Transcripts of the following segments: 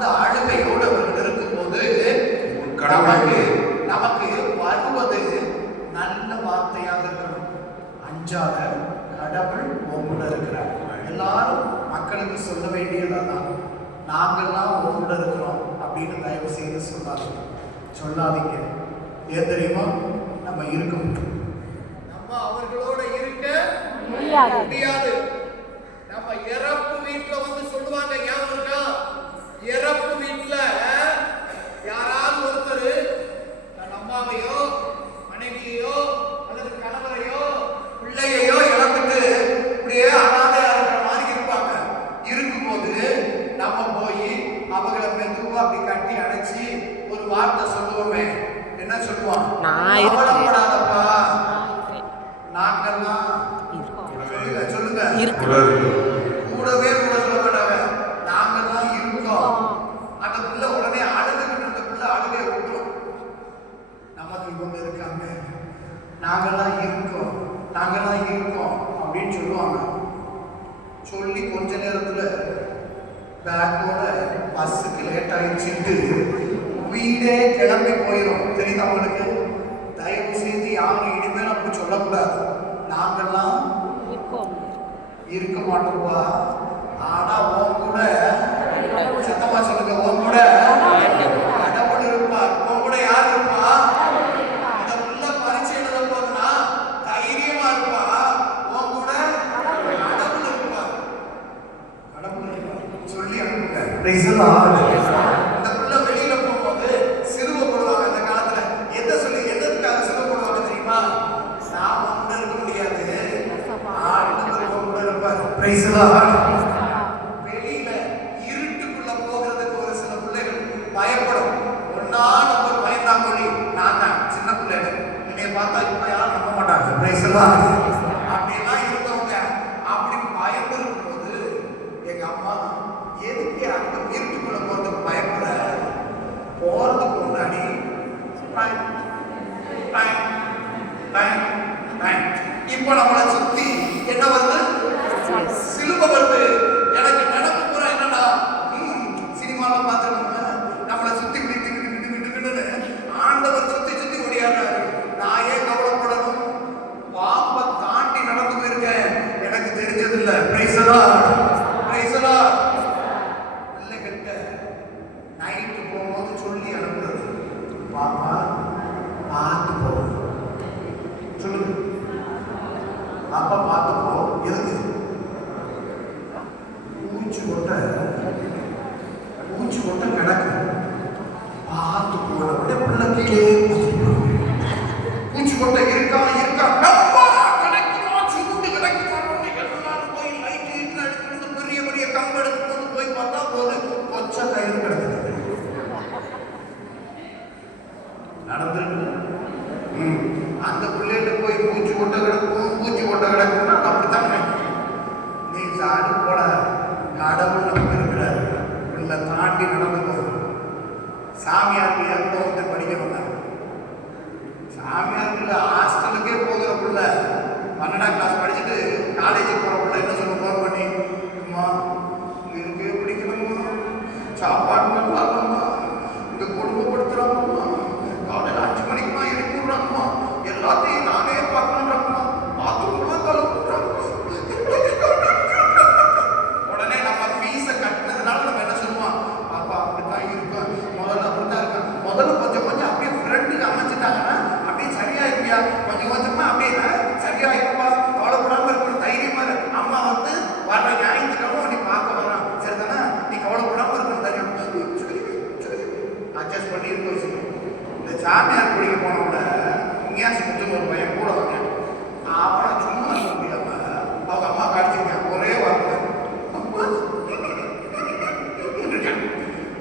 அந்த அழுகையோடு அவர்கள் இருக்கும்போது நமக்கு வருவது நல்ல வார்த்தையாக இருக்கணும். அஞ்சாத கடவுள் உங்களோட இருக்கிறார். எல்லாரும் மக்களுக்கு சொல்ல வேண்டியதான், நாங்கள்லாம் உங்களோட இருக்கிறோம் அப்படின்னு தயவு செய்து சொல்லாதீங்க. ஏன் தெரியுமா? நம்ம இருக்கோம், நம்ம அவர்களோட இருக்க முடியாது. நம்ம இறப்பு வீட்டுல வந்து சொல்லுவாங்க, ஞாபகம் இருக்கா? இறப்பு வீட்டுல யாராவது ஒருத்தர் தன் அம்மாவையோ மனைவியோ அல்லது கணவரையோ பிள்ளையோ இழந்துட்டு இப்படியே அனாதையா இருக்கிற மாதிரி இருப்பாங்க. இருக்கும்போது நம்ம போய் அவங்களை மெதுவா அப்படி கட்டி அடைச்சி ஒரு வார்த்தை சொல்லுவோமே. என்ன சொல்லுவான்? கவலைப்படாதப்பா, நாங்கெல்லாம் சொல்லுங்க கூடவே கூட சொல்ல மாட்டாங்க, நாங்கெல்லாம் இருக்கோம். அந்த பிள்ளை உடனே அழுதுகிட்டு அந்த பிள்ளை அழுகை விட்டுரும். நமக்கு இவங்க இருக்காங்க, நாங்கெல்லாம் இருக்கோம் அப்படின்னு சொல்லுவாங்க. சொல்லி கொஞ்ச நேரத்துல பேக்கோட பஸ்ஸுக்கு லேட் ஆயிடுச்சுட்டு வீடே கிளம்பி போயிடும். தெரியுது அவங்களுக்கு? தயவு செய்து யாரும் இனிமேல் அப்படி சொல்லக்கூடாது. நாங்கெல்லாம் இருக்க மாட்டோம்ப்பா, ஆனா உன் கூட சத்தமா சொல்லுங்க, உன் கூட கடவுள் இருப்பார். உன் கூட யார் இருப்பா? அந்த புள்ள பரிச்சை எழுத போதுனா தைரியமா இருப்பா. உன் கூட கடவுள் இருப்பார். சொல்லி அனுப்புங்க. இந்த புள்ள வெளியில போகும்போது சிறுவை போடுவாங்க. அந்த காலத்துல எதற்காக சிறுவை போடுவாங்க தெரியுமா? நான் ஒன்று இருக்க முடியாது, வெளியில இருட்டுக்குள்ள போகிறதுக்கு ஒரு சில பிள்ளைகள் பயப்படும். ஒன்னா நம்பர் பயந்தாங்கொழி நான் தான். சின்ன பிள்ளைகள் என்னைய பார்த்தா இப்ப யாரும் நம்ப மாட்டாங்க. அப்படியெல்லாம் இருந்தவங்க அப்படி பயந்து இருக்கும்போது எங்க அம்மா எதுக்கு அந்த இருட்டுக்குள்ள போறதுக்கு பயப்பட, போறதுக்கு முன்னாடி இப்ப நம்மளை சுத்தி என்ன வந்து சிலுவை வருது. எனக்கு நினைப்பு பூரா என்னன்னா, சினிமால பார்த்துருக்கோங்க, நம்மளை சுத்தி ஆண்டவர் சுத்தி ஓடியாடுறாரு. நான் ஏன் கவலைப்படணும்? பாம்பை தாண்டி நடந்து போயிருக்கேன், எனக்கு தெரிஞ்சது இல்லை. பிள்ளைகிட்ட நைட்டு போகும்போது சொல்லி அனுப்புறது, பாப்பா பார்த்து போ, சொல்லுங்க பாப்பா பார்த்து போ. எதுக்கு? பூச்சி கொட்ட கிடக்கு, பார்த்து போன உடனே பிள்ளை கீழே பூச்சி கொட்டை இருக்கா எல்லாரும் போய் லைட் எடுத்துட்டு பெரிய கம்பு எடுத்துட்டு போய் பார்த்தா ஒரு கொச்சை கயிறு கிடக்குது. நடந்துருக்கு. அந்த பிள்ளைகிட்ட போய் பூச்சி கொட்டை கிடக்குன்னா அப்படித்தான் நீ சாடி போட. கடவுள் நமக்கு இருக்கிறார், பிள்ளை தாண்டி நடந்து போகும். சாமியாருக்கு எவ்வளோ படிக்க வந்தாங்க. சாமியாருக்கு ஹாஸ்டலுக்கே போகிற பிள்ளை 12ஆம் கிளாஸ் படிச்சுட்டு காலேஜுக்கு போகிற பிள்ளை என்ன சொல்ல போன் பண்ணி, அம்மா இருக்கே பிடிக்கணும்மா, சாப்பாடு நல்லாம்மா, இந்த குடும்பப்படுத்துறாங்கம்மா, காலையில் 5 மணிக்குமா இருக்குறாங்கம்மா, எல்லாத்தையும் நானே பார்க்கணும்றாங்கம்மா, பாத்ரூம்லாம் உடனே நம்ம ஃபீஸை கட்டினதுனால நம்ம என்ன சொல்லுவோம்? பாப்பா அப்படித்தான் இருக்கா, முதல்ல அப்படித்தான் இருக்கா, முதல்ல கொஞ்சம் அப்படியே ஃப்ரெண்டுக்கு அமைச்சிட்டாங்கன்னா அப்படியே சரியா இருக்கியா, கொஞ்சமா அப்படியே சரியா இருப்பா, கவலைப்படாம இருக்கணும், தைரியமா இருக்கு. அம்மா வந்து வர ஞாயிற்றுக்கிழமை நீ பார்க்க வரான், சரிதானா? நீ கவலைப்படாம இருக்கணும், தைரியம் அட்ஜஸ்ட் பண்ணி இருக்க வச்சுக்கணும். இந்த சாமியார் பிடிக்க போனவங்கள இங்கேயாச்சும் கொஞ்சம் ஒரு பையன் கூட வந்தேன். அப்புறம் சும்மா இருக்க முடியாம அவங்க அம்மா காடிச்சிருக்கேன், ஒரே வார்த்தை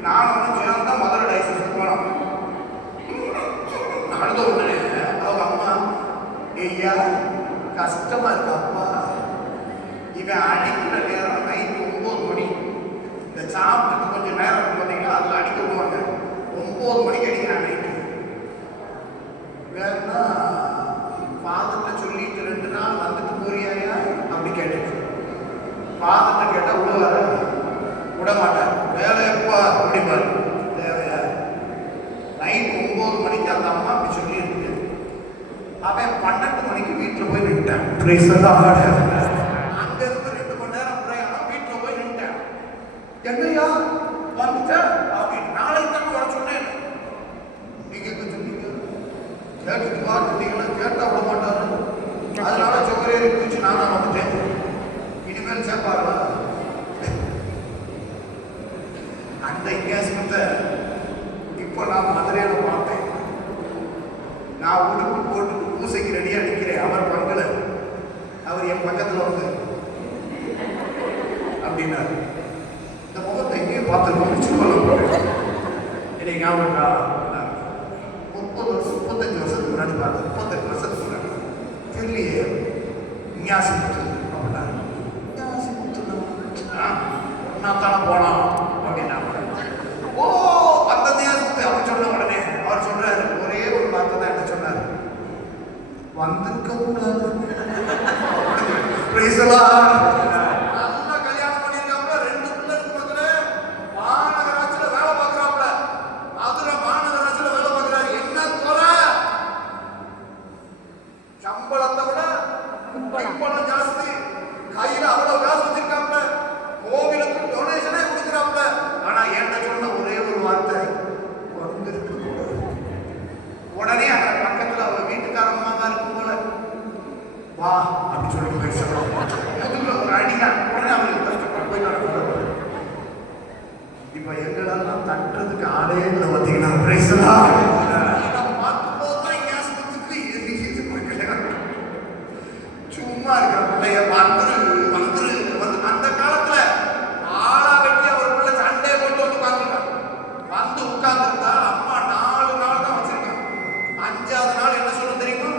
நான் வந்து சேர்ந்தா மதுரை டைசன்ஸுக்கு போனோம். நடந்த உடனே அவங்க அம்மா, ஐயா கஷ்டமா இருக்கு அப்பா, இவன் அடிக்கிற நேரம் நைட்டு 9 மணி, இந்த சாப்பிட்டு கொஞ்சம் நேரம் பார்த்தீங்கன்னா அதில் அடிக்க விடுவாங்க. 9 மணிக்கு அடிக்கிறான் நைட்டு. வேறுனா ஃபாதர்கிட்ட சொல்லிட்டு 2 நாள் வந்துட்டு போறியாயா அப்படி கேட்டுட்டு, ஃபாதர்கிட்ட கேட்டால் விட மாட்டார். வேலை எப்பா அப்படிப்பாரு. Praise the Lord. அங்க இருந்து 2 மணி நேரம் பிரயாணம், வீட்டுல போய் நின்னுட்டேன். என்னையா வந்துட்ட அப்படின்னு நாளைக்கு தான் வர சொன்னேன். நீங்க எங்க சொன்னீங்க? கேட்டுட்டு வாட்டுட்டீங்களா? கேட்டா விட மாட்டாரு. அதனால சோகரே இருந்துச்சு, நானா வந்துட்டேன். இனிமேல் சேர்ப்பாருல அந்த இங்கேசத்தை இப்போ நான் மதுரையில பார்த்தேன். நான் உடுப்பு போட்டு பூசைக்கு ரெடியா நிற்கிறேன். அவர் பங்கல, அவர் என் பக்கத்துல வந்து அப்படின்னாரு. இந்த முகத்தை எங்கேயும் பார்த்துருக்கோம், சின்ன எனக்கு ஞாபகம் 30 வருஷம் 35 வருஷத்துக்கு முன்னாடி பார்த்தேன். 38 வருஷத்துக்கு முன்னாடி தெரியலையே. ஞாசிமுத்து அப்படின்னா நான் தானே போனோம் அப்படின்னா, ஓ அந்த ஞாசிமுத்து அப்படி சொன்ன உடனே அவர் சொல்றாரு, ஒரே ஒரு வார்த்தை தான் என்ன சொன்னார், வந்திருக்க கூடாது. நல்லா கல்யாணம் பண்ணிருக்காப்புல, 2 பிள்ளை பக்கத்துல மாநகராட்சியில வேலை பார்க்கறாப்புல, மதுரை மாநகராட்சியில வேலை பார்க்கறாரு. என்ன குறை? சம்பளத்தை விட பணம் ஜாஸ்தி, கையில அவ்வளவு காசு வச்சிருக்காப்புல, கோவிலுக்கு டொனேஷனே கொடுக்குறாப்புல. ஆனா என்ன சொன்ன ஒரே ஒரு வார்த்தை, வந்திருக்கு கூடாது. உடனே அந்த பக்கத்துல அவ வீட்டுக்காரமாக இருக்கும் போல, வா அப்படி சொல்லி பேசுறோம். முதுகுல ஒரு அடிதான். உடனே அவங்களுக்கு கஷ்டப்பட்டு போய் நடக்கிறாங்க. இப்ப எங்களெல்லாம் தட்டுறதுக்கு ஆளே இல்லை பார்த்தீங்கன்னா. Praise the Lord. சும்மா இருக்கிற பிள்ளைய வந்துரு வந்துரு வந்து அந்த காலத்துல ஆளா வெட்டி அவர் பிள்ளை சண்டை போட்டு வந்து உட்கார்ந்துருக்காங்க. வந்து உட்கார்ந்துருந்தா அம்மா 4 நாள் தான் வச்சிருக்காங்க. 5ஆவது நாள் என்ன சொல்ல தெரியுமா?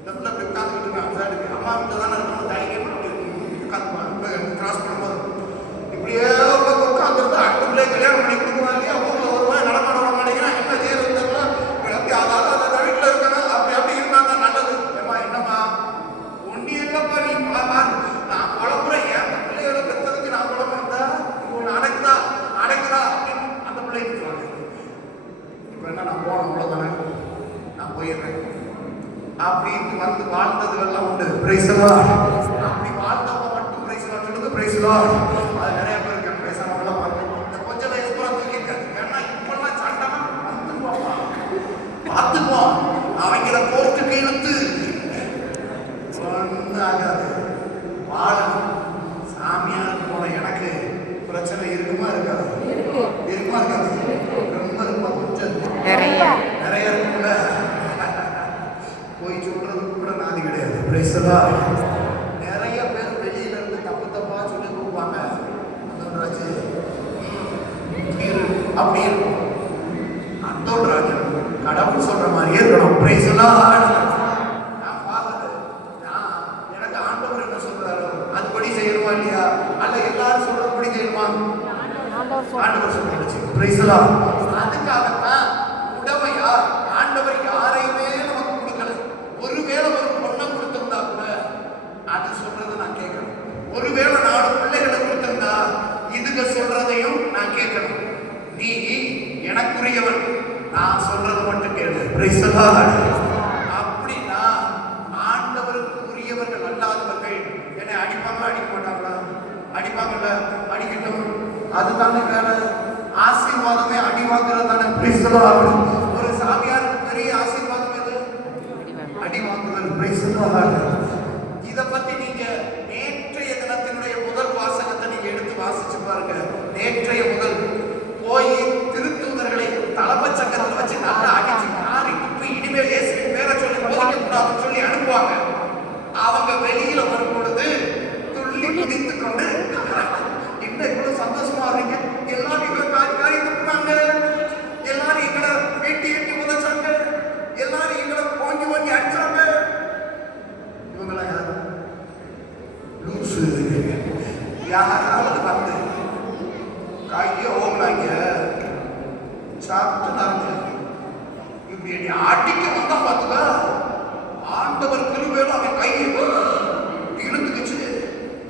இந்த பிள்ளை இப்படி உட்கார்ந்துட்டு இருக்காங்க. அம்மா வீட்டு தானே இருக்கணும், தைரியமா உட்காந்து கிராஸ் பண்ணும்போது இப்படியே உட்காந்துருந்தா அடுத்த பிள்ளைய கல்யாணம் பண்ணி கொடுக்குறா இல்லையா? ஊர்ல வருவான், நடமாட வர மாட்டேங்கிறான். என்ன செய்யறதுங்களா? அப்படி அதாவது அந்த வீட்டுல இருக்காங்க. அப்படி அப்படி இருந்தாங்க நல்லது. ஏமா என்னம்மா ஒண்ணு இல்லப்பா, நீ நான் குழம்புறேன். ஏன் பிள்ளைகளை பெற்றதுக்கு நான் குழம்புறா இவன் அடைக்குதா அடைக்குதா அப்படின்னு அந்த பிள்ளைக்கு சொல்லுவாங்க. இப்ப என்ன, நான் போன அவ்வளவுதானே, நான் போயிடுறேன் அப்படின்னு வந்து வாழ்ந்ததுலாம் உண்டு. Praise the Lord. அப்படி வாழ்ந்தவங்க மட்டும் பிரைஸ் தி லார்ட் சொல்லுங்க. Praise the Lord. அது நிறைய பேர் இருக்காங்க. பேசாமலாம் பார்த்து கொஞ்சம் வயசு கூட தூக்கிருக்காங்க. ஏன்னா இப்பெல்லாம் சண்டை பார்த்துப்போம். அவங்கள கோர்ட்டுக்கு இழுத்து ஒன்றும் ஆகாது. வாழணும். சாமியார் போன எனக்கு பிரச்சனை இருக்குமா இருக்காது? இருக்குமா இருக்காது? ரொம்ப ரொம்ப கொஞ்சம் நிறைய இருக்குல்ல. போய் சொல்றதுக்கு கூட நாதி கிடையாது. Praise the Lord. நிறைய பேர் வெளியில இருந்து தப்பு தப்பா சொல்லி கொடுப்பாங்க. அந்தோன்ராஜ் அப்படி இருக்கும். அந்தோன்ராஜ் கடவுள் சொல்ற மாதிரியே இருக்கணும். Praise the Lord. நான் ஃபாதர், எனக்கு ஆண்டவர் என்ன சொல்றாரு அதுபடி செய்யணுமா இல்லையா? அல்ல எல்லாரும் சொல்றபடி செய்யணுமா? ஆண்டவர் சொல்றாரு. Praise the Lord. அதுக்காகத்தான் உடமையா ஆண்டவர் யாரையுமே நமக்கு கொடுக்கல. ஒருவேளை ஒரு பொண்ணை கொடுத்திருந்தா கூட அது சொல்றதை நான் கேட்கணும். ஒருவேளை 4 பிள்ளைகளை கொடுத்திருந்தா இதுக சொல்றதையும் நான் கேட்கணும். நீ எனக்குரியவன், நான் சொல்றது மட்டும் கேளு. Praise the Lord. அப்படின்னா ஆண்டவருக்கு உரியவர்கள் அல்லாதவர்கள் என்னை அடிப்பாங்களா அடிக்க மாட்டாங்களா? அடிப்பாங்கல்ல, அடிக்கட்டும். அதுதானே வேலை. ஆசீர்வாதமே அடி வாங்குறது தானே. Praise the Lord. ஒரு சாமியாருக்கு பெரிய ஆசீர்வாதம் எது? அடி வாங்குதல். Praise the Lord. இத பத்தி நீங்க நேற்றைய தினத்தினுடைய முதல் வாசகத்தை நீங்க எடுத்து வாசிச்சு பாருங்க. நேற்றைய முதல் போய் திருத்தூதர்களை தலைமைச் சங்கத்தில் வச்சு நல்லா அடிச்சு காரி துப்பி இனிமேல் இயேசுவின் பேரை சொல்லி போதிக்க கூடாதுன்னு சொல்லி அனுப்புவாங்க. அவங்க வெளியில வரும் பொழுது துள்ளி குதித்து கொண்டு என்ன இவ்வளவு சந்தோஷமா இருக்கீங்க, எல்லாரும் எங்களை காரி காரி துப்புனாங்க, எல்லாரும் எங்களை வெட்டி எட்டி உதச்சாங்க, எல்லாரும் எங்களை ஓங்கி ஓங்கி அடிச்சாங்க. இவங்களா யாரு? லூசு. யாராவது வந்து கையை ஓங்கினாங்க, சாப்பிட்டுனாங்க, இப்படி அடிக்க வந்தா பார்த்துக்கா ஆண்டவர் கிருபையில அவன் கையை இழுத்துக்குச்சு.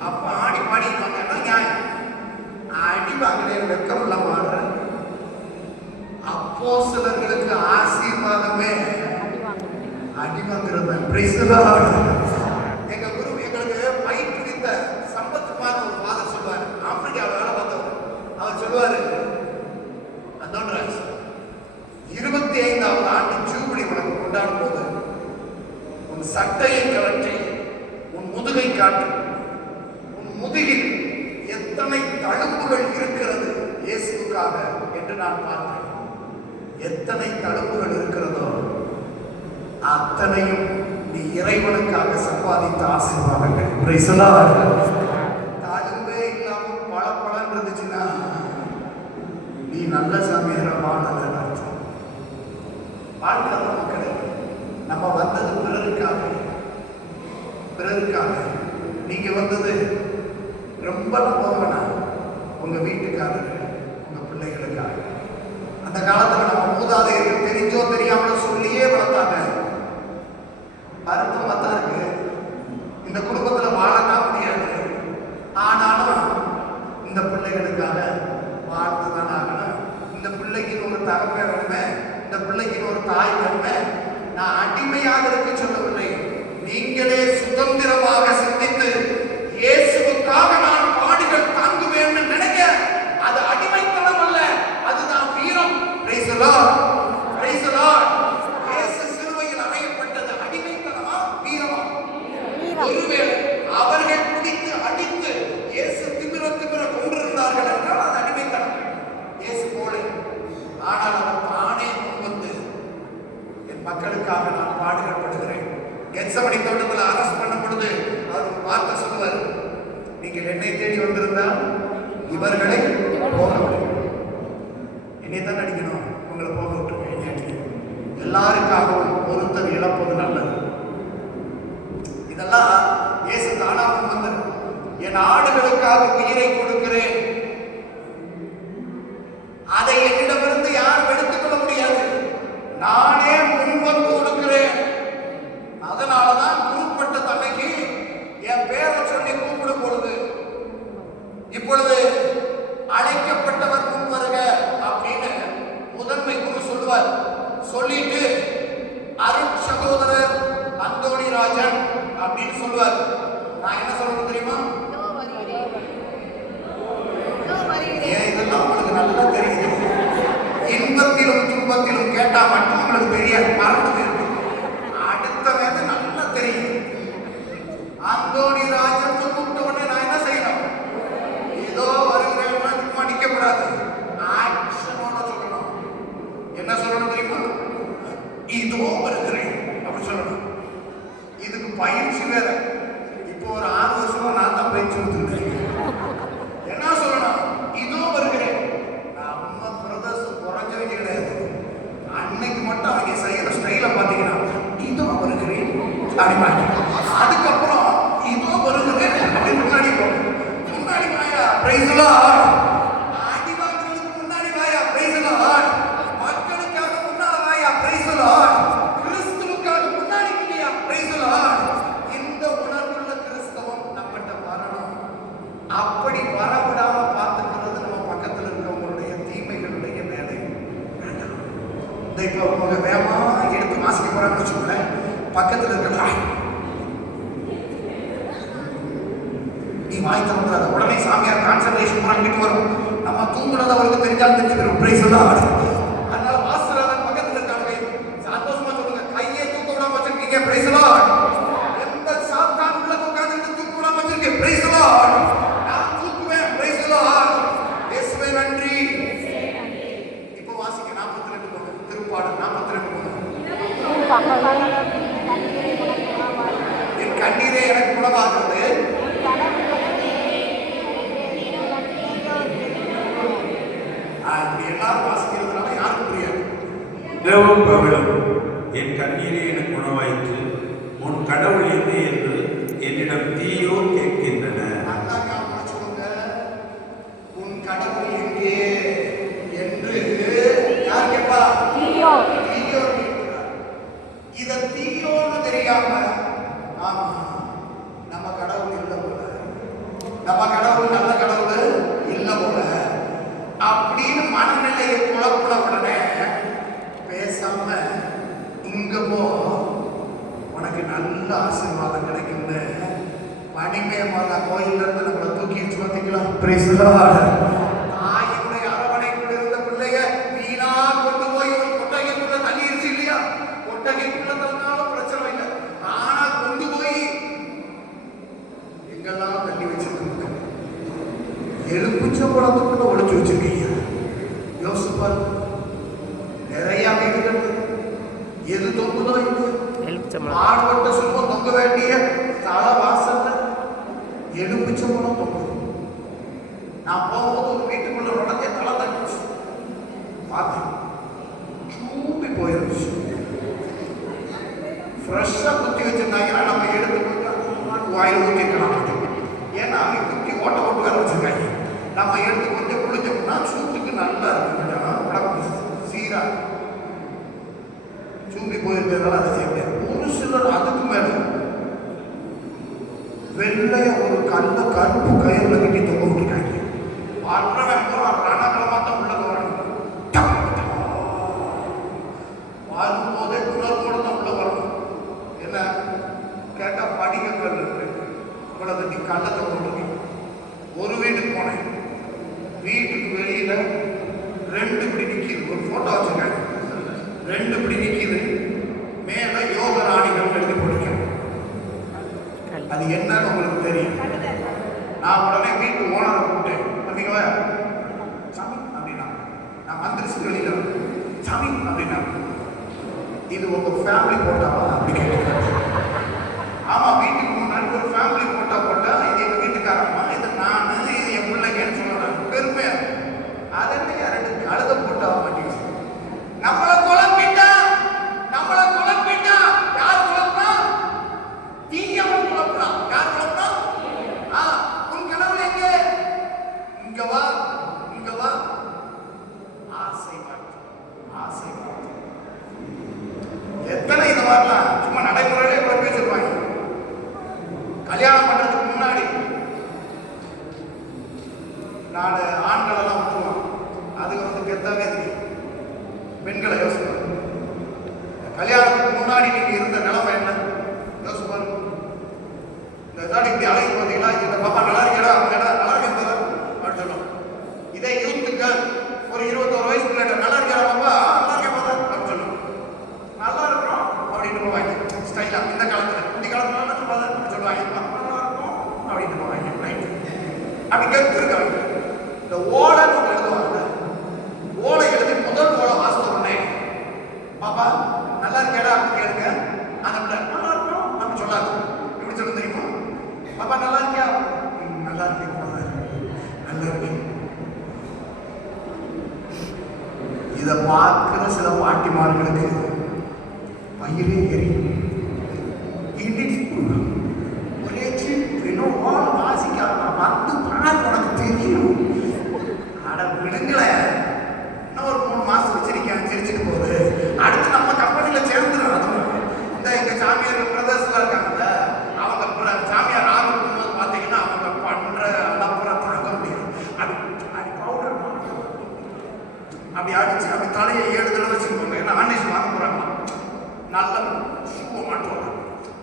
அப்ப ஆடி பாடிப்பாங்கன்னா நியாயம். அடிப்பாங்களே வெக்கம் இல்லாம ஆடுறேன். அப்போஸ்தலர்களுக்கு ஆசீர்வாதமே அடி வாங்குறது. Praise the Lord. என்று நான் பார்த்தேன். எத்தனை தழும்புகள் இருக்கிறதோ அத்தனையும் நீ இறைவனுக்காக சம்பாதித்த ஆசீர்வாதங்கள். தழும்பே இல்லாம பல பலன் இருந்துச்சுன்னா நீ நல்ல சமையல வாழல அர்த்தம். வாழ்க்கை மக்களே, நம்ம வந்தது பிறருக்காக. நீங்க வந்தது ரொம்ப நம்புவனா உங்க வீட்டுக்காரர்கள், உங்க பிள்ளைகளுக்காக. அந்த காலத்துல நம்ம மூதாதையர்கள் தெரிஞ்சோ தெரியாமலோ சொல்லியே வளர்த்தாங்க. அர்த்தமா தான் இருக்கு. இந்த குடும்பத்துல வாழத்தான் முடியாது, ஆனாலும் இந்த பிள்ளைகளுக்காக வாழ்ந்துதான் ஆகணும். இந்த பிள்ளைக்கு ஒரு தகப்பை வேணுமே, இந்த பிள்ளைக்கு ஒரு தாய் வேணுமே. நான் அடிமையாக இருக்க சொல்லவில்லை. நீங்களே சுதந்திரமாக சிந்தித்து இயேசுவுக்காக நான் பாடுகள் தாங்குவேன் நினைக்க, அது அடிமைத்தனம் அல்ல, அதுதான் வீரம். Praise the Lord, praise the Lord. இயேசு சிலுவையில் அறையப்பட்டது அடிமைத்தனமா வீரமா? ஒருவேளை அவர்கள் பிடித்து அடித்து இயேசு திமிர கொண்டிருந்தார்கள் என்றால் அது அடிமைத்தனம், இயேசு போல. ஆனால் அவர் தானே முன்வந்து என் மக்களுக்காக நான் பாடுகள் படுகிறேன். கெத்சமனி தோட்டத்தில் அரஸ்ட் பண்ணும் பொழுது அவர் ஒரு வார்த்தை சொல்லுவார், நீங்கள் என்னை தேடி வந்திருந்தால் இவர்களை போக விடும். என்னை தான் அடிக்கணும், உங்களை போக விட்டுருவேன். எல்லாருக்காகவும் ஒருத்தர் இழப்பது நல்லது. இதெல்லாம் இயேசு தானா வந்தார். என் ஆடுகளுக்காக உயிரை கொடுக்கிறேன், அதை என்னிடமிருந்து யாரும் எடுத்துக்கொள்ள முடியாது, நானே முன்வந்து கொடுக்கிறேன். அதனாலதான் குறிப்பிட்ட தன்னைக்கு என் பேரை சொல்லி கூப்பிடும் பொழுது இப்பொழுது அழைக்கப்பட்டவர் முன் வருக அப்படின்னு முதன்மை குரு சொல்லுவார். சொல்லிட்டு அருண் சகோதரர் அந்தோணி ராஜன் அப்படின்னு சொல்லுவார். நான் என்ன சொல்லணும் தெரியுமா? இதெல்லாம் உங்களுக்கு நல்லா தெரியுது. இன்பத்திலும் துன்பத்திலும் கேட்டா மட்டும் உங்களுக்கு தெரியாது, மறந்து இருக்கும். அடுத்த வேலை நல்லா தெரியும். அந்தோணி ராஜன் கூப்பிட்ட உடனே நான் என்ன செய்யணும்? ஏதோ வருகிறேன் சும்மா நிற்கக்கூடாது, ஆக்ஷனோட சொல்லணும். என்ன சொல்லணும் தெரியுமா? இதோ வருகிறேன் அப்படி சொல்லணும். இதுக்கு பயிற்சி வேற. இப்போ ஒரு 6 வருஷமா நான் தான் பயிற்சி கொடுத்துருக்கேன். என்ன சொல்லணும்? இதோ வருகிறேன். நம்ம பிரதர்ஸ் குறைஞ்சவங்க கிடையாது. அன்னைக்கு மட்டும் அவங்க செய்யற ஸ்டைல பாத்தீங்கன்னா இதோ வருகிறேன் அப்படிமாங்க. அதுக்கப்புறம் இதோ வருகிறேன் அப்படின்னு முன்னாடி வாயா பிரைஸ் தி லார்ட். ஆடி வாங்குறதுக்கு முன்னாடி வாயா பிரைஸ் தி லார்ட். மக்களுக்காக முன்னால வாயா பிரைஸ் தி லார்ட். கிறிஸ்துவுக்காக முன்னாடி இல்லையா பிரைஸ் தி லார்ட். இந்த உணர்வுள்ள கிறிஸ்தவம் நம்மகிட்ட வரணும். அப்படி வரவிடாம பார்த்துக்கிறது நம்ம பக்கத்தில் இருக்கிறவங்களுடைய தீமைகளுடைய வேலை. இப்போ உங்க வேகமா எடுத்து வாசிக்க போறாங்கன்னு வச்சுக்கோங்களேன், பக்கத்தில் இருக்கிற நீ வாய் திறந்துடாத, உடனே சாமியார் கான்சன்ட்ரேஷன் பண்ணிட்டு வரும். நம்ம தூங்குனது அவருக்கு தெரிஞ்சாலும் தெரிஞ்சுக்கிறோம். Praise the Lord. அதனால வாசராதன் பக்கத்தில் இருக்காங்க, சந்தோஷமா சொல்லுங்க, கையை தூக்க விடாம வச்சிருக்கீங்க. Praise the Lord. எந்த சாத்தான் உள்ள உட்கார்ந்து தூக்க விடாம வச்சிருக்கீங்க. Praise the Lord. நான் தூக்குவேன். Praise the Lord. இயேசுவே நன்றி. இப்போ வாசிக்க 42 போங்க. திருப்பாடல் 42 போங்க. என் கண்ணீரே எனக்கு குணமாகிறது. எல்லாரும் வாசிக்கிறதுனால யாருக்கும் புரியாது. இரவும் பகலும் என் கண்ணீரே எனக்கு உணவாயிற்று, உன் கடவுள் எது என்று என்னிடம் தீயோர் கேட்கின்றனர். உன் கடவுள் எங்கே என்று யார் கேட்பா? தீயோர் கேட்கிறார். இத தீயோன்னு தெரியாம ஆமா நம்ம கடவுள் இல்லை போல, நம்ம கடவுள் நல்ல கடவுள் இல்லை போல அப்படின்னு மனநிலையை குழப்பின உடனே பேசாம இங்க போ, உனக்கு நல்ல ஆசீர்வாதம் கிடைக்கும்னு மணிமேமாதா கோயில்ல இருந்து நம்மளை தூக்கிடுச்சு. பார்த்தீங்களா? Praise the Lord. தாயினுடைய அரவணைக்குள்ள இருந்த பிள்ளைய வீணா கொண்டு போய் ஒரு கொட்டகைக்குள்ள தள்ளிடுச்சு இல்லையா? கொட்டகைக்குள்ள தள்ளினாலும் பிரச்சனை இல்லை, ஆனா கொண்டு போய் எங்கெல்லாம் தள்ளி வச்சிருக்க எலும்புச்ச குளத்துக்குள்ள ஒழிச்சு வச்சிருக்கீங்க. யோசனை யோசிப்பார். நிறைய வீடுகள் எது தொங்குதோ இல்லை. ஆடுபட்ட சும்மா தொங்க வேண்டிய தல வாசல்ல எலுமிச்சம்பழம் தொங்குது. நான் போகும்போது ஒரு வீட்டுக்குள்ள உடனே தலை தட்டுச்சு. பார்த்தேன், சூப்பி போயிருச்சு. ஃப்ரெஷ்ஷாக குத்தி வச்சிருந்தாங்கன்னா நம்ம எடுத்து போட்டு வாயில் ஊற்றிக்கலாம். ஏன்னா அவங்க குத்தி ஓட்ட ஓட்டு வேற வச்சிருக்காங்க. நம்ம எடுத்து கொஞ்சம் குளிச்சோம்னா சூட்டுக்கு நல்லா இருக்கும், உடம்பு சீரா. சூப்பி போயிருக்கிறதால அதை செய்ய முடியாது. ஒரு சிலர் அதுக்கு மேல வெள்ளைய ஒரு கருப்பு கயிறுல கட்டி தொங்க விட்டுருக்காங்க. ரணக்கிழமா தான் உள்ள வரணும். வரும்போதே குளர்வோட தான் உள்ள வரணும். என்ன கேட்டா படிக்க கல் இருக்கு, இவ்வளவு நீ கல்ல தொங்க விட்டுருக்கீங்க. ஒரு வீட்டுக்கு போனேன், வீட்டுக்கு வெளியில 2 இப்படி நிற்கிது. ஒரு போட்டோ வச்சிருக்காங்க, 2 இப்படி நிற்கிது. மேல யோக ராணிகள் எழுதி போட்டிருக்காங்க. அது என்னன்னு உங்களுக்கு தெரியும். நான் உடனே வீட்டு ஓனரை கூப்பிட்டேன். அப்படிங்களா சாமி அப்படின்னா நான் மந்திரிச்சு வெளியில சாமி அப்படின்னா இது உங்க ஃபேமிலி போட்டாவா அப்படி கேட்டேன். ஆமா, வீட்டுக்கு முன்னாடி ஒரு ஃபேமிலி போட்டா போட்டா இது எங்க வீட்டுக்காரம்மா, இது நான், இது என் பிள்ளைங்கன்னு சொல்றாங்க. பெருமையா அதே 2 கழுத போட்டாவா மாட்டேங்குது. நம்மளை குழப்பிட்டா யார் குழப்பா? தீயவன் குழப்பலாம். யார் குழப்பா? உன் கனவு எங்க? இங்க வா. ஆசை எத்தனை இது வரலாம். சும்மா நடைமுறையிலே குழப்பி வச்சிருப்பாங்க. கல்யாணம் பண்றதுக்கு முன்னாடி 4 ஆண்கள் எல்லாம் விட்டுருவான். அதுக்கு கெத்தாவே தெரியும். பெண்களை யோசிப்பாங்க. கல்யாணத்துக்கு முன்னாடி நீங்க இருந்த நிலைமை என்ன யோசிப்பாரு. இந்த இப்படி அழைப்பு பார்த்தீங்கன்னா இந்த பாப்பா நல்லா இருக்கா, நல்லா இருக்கிறதா அப்படின்னு சொல்லுவோம். இதே யூத்துக்கள் ஒரு 21 வயசு பிள்ளைங்க நல்லா இருக்கா பாப்பா, நல்லா இருக்கா பார்த்தா அப்படின்னு சொல்லுவோம். நல்லா இருக்கிறோம் அப்படின்னு போவாங்க. ஸ்டைலா இந்த காலத்துல இந்த காலத்துல அப்படின்னு சொல்லுவாங்க. நல்லா இருக்கும் அப்படின்னு போவாங்க. ரைட், அப்படி கருத்து இருக்காங்க. இந்த ஓலைன்னு ஒன்று எழுதுவாங்க. ஓலை எழுதி முதல் ஓலை வாசித்த உடனே பாப்பா நல்லா இருக்கேடா அப்படின்னு கேளுங்க. அந்த பிள்ளை நல்லா இருக்கும் அப்படின்னு சொல்லாது. எப்படி சொல்ல தெரியுமா? பாப்பா நல்லா இருக்கியா? நல்லா இருக்கேன், நல்லா இருக்கேன். இதை பார்க்கிற சில பாட்டிமார்களுக்கு பயிரே எரியும். ஒரே இன்னும் ஓலை வாசிக்காம வந்து பாரு உனக்கு தெரியும். அட விடுங்கள, இன்னும் ஒரு 3 மாசம் வச்சிருக்கேன், சிரிச்சுட்டு போகுது. அடுத்து நம்ம கம்பெனியில சேர்ந்துடும். அதுவும் இந்த எங்க சாமியார் பிரதர்ஸ்ல இருக்காங்கல்ல, அவங்க சாமியார் ஆகும் போது பார்த்தீங்கன்னா அவங்க பண்ற அப்புறம் தாங்க முடியும். அப்படி பவுடர் அப்படி அடிச்சு அப்படி தலையை 7 தடவை வச்சுக்கோங்க. ஏன்னா ஆன்லைன் வாங்க போறாங்க. நல்ல ஷூவை மாட்டுவாங்க.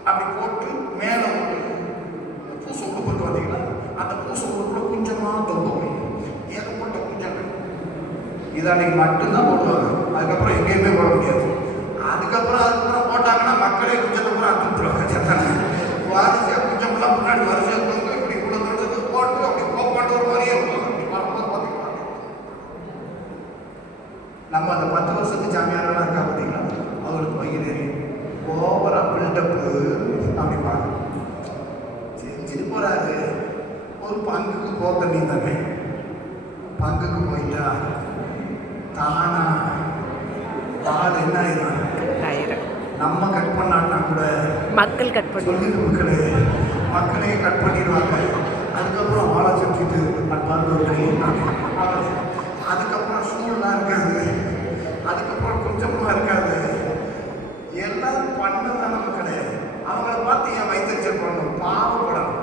அப்படி போட்டு மேல ஒரு பூசை உடுப்பு பார்த்தீங்கன்னா அந்த பூசை உடுப்புல கொஞ்சமா தொங்கும். ஏகப்பட்ட குஞ்சங்கள். இதை அன்னைக்கு மட்டும்தான் போடுவாங்க. அதுக்கப்புறம் எங்கேயுமே போட முடியாது. அதுக்கப்புறம் போட்டாங்கன்னா மக்களே குஞ்சத்தை கூட அத்துட்டுருவாங்க. சத்தாங்க வாரிசையாக குஞ்சமெல்லாம் முன்னாடி வரிசையாக தொங்க இப்படி இவ்வளோ தூரத்துக்கு போட்டு அப்படி போப்பாட்டு ஒரு மாதிரியே இருக்கும். அப்படி வரும்போது பார்த்தீங்கன்னா நம்ம அந்த 10 வருஷத்து சாமியாரெல்லாம் இருக்கா பார்த்தீங்கன்னா அவங்களுக்கு வயிறு ஓவரா பில்டப்பு அப்படிப்பாங்க. செஞ்சுட்டு போறாரு. ஒரு பங்குக்கு போக நீ தானே, பங்குக்கு போயிட்டா தானா ஆள் என்ன ஆயிரும். நம்ம கட் பண்ணான்னா கூட மக்கள் கட் பண்ணி மக்களே கட் பண்ணிடுவாங்க. அதுக்கப்புறம் ஆளை சுற்றிட்டு அதுக்கப்புறம் சூழ்லாம் இருக்காது. அதுக்கப்புறம் கொஞ்சமாக இருக்காது. எல்லாம் பண்ணதான் நம்ம கிடையாது. அவங்கள பார்த்து ஏன் வைத்தறிச்சல் பண்ணணும்? பாவப்படணும்.